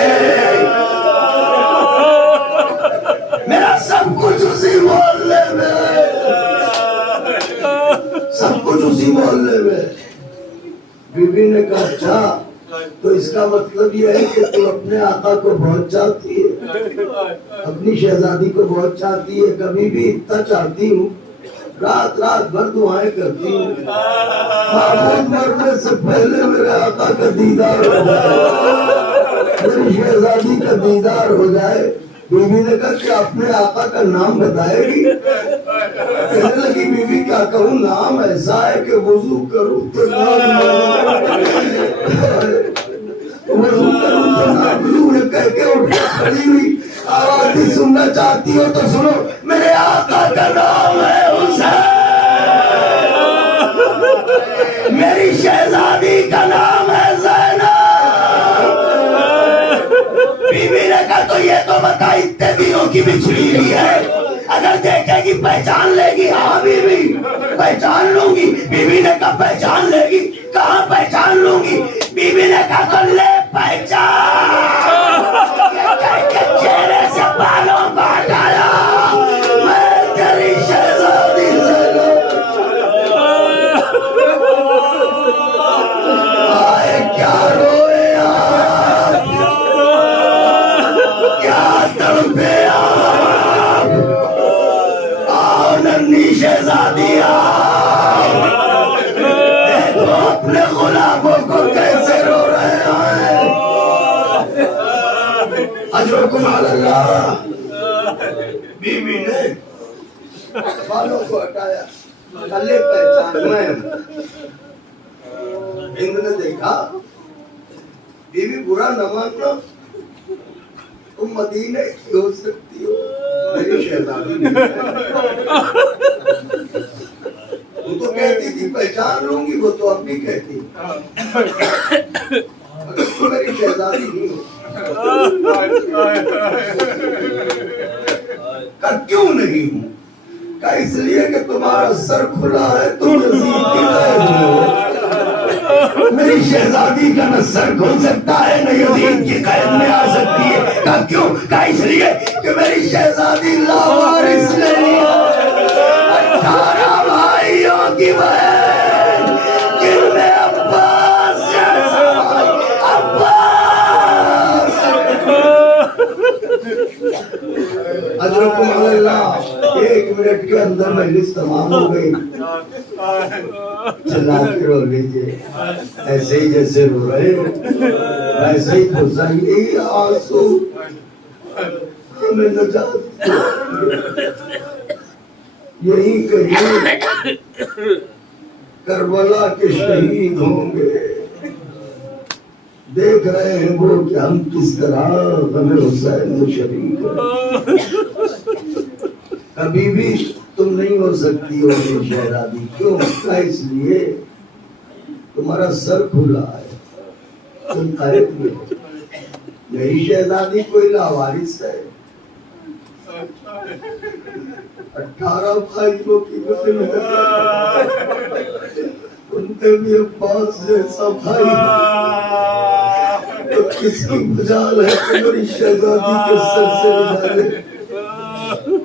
कहा अच्छा, तो इसका मतलब यह है कि तू अपने आका को बहुत चाहती है, अपनी शहजादी को बहुत चाहती है। कभी भी इतना चाहती हूँ, रात रात भर दुआएं करती हूँ, महबूब मरने से पहले मेरे आका का दीदार हो जाए, मेरी शहजादी का दीदार हो जाए। बीवी ने कहा कि अपने आका का नाम बताएगी? कहने लगी बीवी क्या कहूँ, नाम ऐसा है कि वुजू करूँ तो नाम लूं कह के उठ खड़ी हुई। आवाज ही सुनना चाहती हो तो सुनो, मेरे आका का नाम है हुसैन, मेरी शहजादी का नाम है ज़ैनब। बीवी ने कहा तो ये तो बता, इतने दिनों की बिछड़ी हुई है, अगर देखेगी पहचान लेगी? हाँ बीवी पहचान लूंगी। बीवी ने कहा पहचान लेगी? कहाँ पहचान लूंगी? बीवी ने कहा तो ले पहचान। चेहरे से बालों को हटाया, मैं तेरी शहजादी आए क्या रोए आप, क्या तड़पे आप, आओ नन्ही शहजादियाँ, देखो अपने गुलामों को कैसे रो रहे हैं। अजरुकुम अल्लाह। बीवी ने बालों को हटाया, कल्ले पहचान में हिंद ने देखा, बीवी बुरा न मानना, तुम मदीने की हो सकती हो, मेरी शहजादी नहीं। तू तो कहती थी पहचान लूंगी, वो तो अब भी कहती, तू मेरी शहजादी नहीं हो। का क्यों नहीं हूँ? का इसलिए कि तुम्हारा सर खुला है, तुम यजीद की कैद में हो। मेरी शहजादी का न सर खुल सकता है, न यजीद की कैद में आ सकती है। का क्यों? का इसलिए कि मेरी शहजादी लावारिस नहीं है। 18 भाइयों की बहन, जिनमें अब्बास अजरुकुम अल्लाह। 1 मिनट के अंदर मजलिस तमाम हो गई। चला के रो लीजिए, ऐसे ही जैसे रो रहे वैसे ही फुसाइए आंसू, हमें नजात यही कहीं करबला के शहीद होंगे। देख रहे हैं वो कि हम किस तरह गमे हुसैन में शरीक हैं। कभी भी तुम नहीं हो सकती हो मेरी शहजादी। क्यों? इसलिए तुम्हारा सर खुला है, तुम कैद में हो। मेरी शहजादी कोई लावारिस है। 18 भाइयों की बहन है, उनके भी अब्बास जैसा भाई, तो किसकी मजाल है कि मेरी शहजादी के सर से निकाले?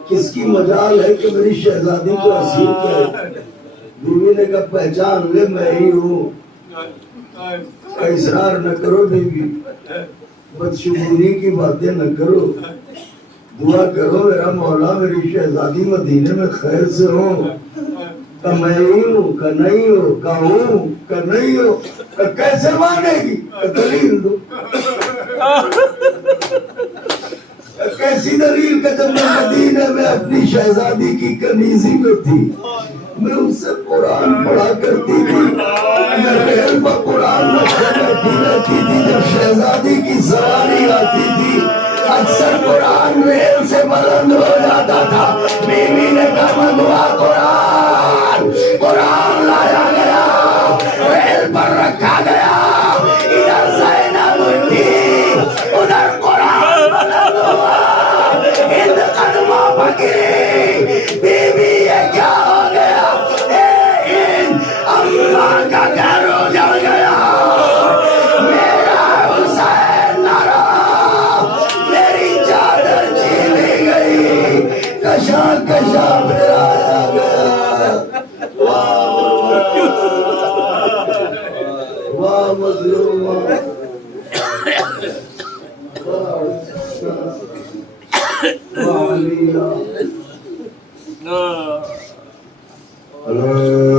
किसकी मजाल है कि मेरी शहजादी को असीर करे? बीवी ने कहा पहचान ले, मैं ही हूँ। इसरार न करो बीवी, बदशुगुनी की बातें न करो, दुआ करो मेरा मौला मेरी शहजादी मदीने में खैर से हो। का मैं ही हूँ, का नहीं हो, का हूँ, का नहीं हो, का कैसे मानेगी? का दलील दो। कैसी दलील? का जब मैं मदीने में अपनी शहजादी की कनीजी में थी, मैं उससे कुरान पढ़ा करती थी, मैं रेल पर कुरान में बैठी रहती थी। जब शहजादी की सवारी आती थी, अक्सर कुरान रेल से बुलंद हो जाता था। बीवी ने कहा मंगवा कुरान। कुरान लाया गया, रेल पर रखा गया। इधर ज़ैनब थी, उधर कुरान बुलंद हुआ, इन कदमों पर गिरी। बीवी ये क्या हो गया? इन अम्मा का घर उजड़ गया, मेरा हुसैन न रहा, मेरी चादर छीनी गई। कशा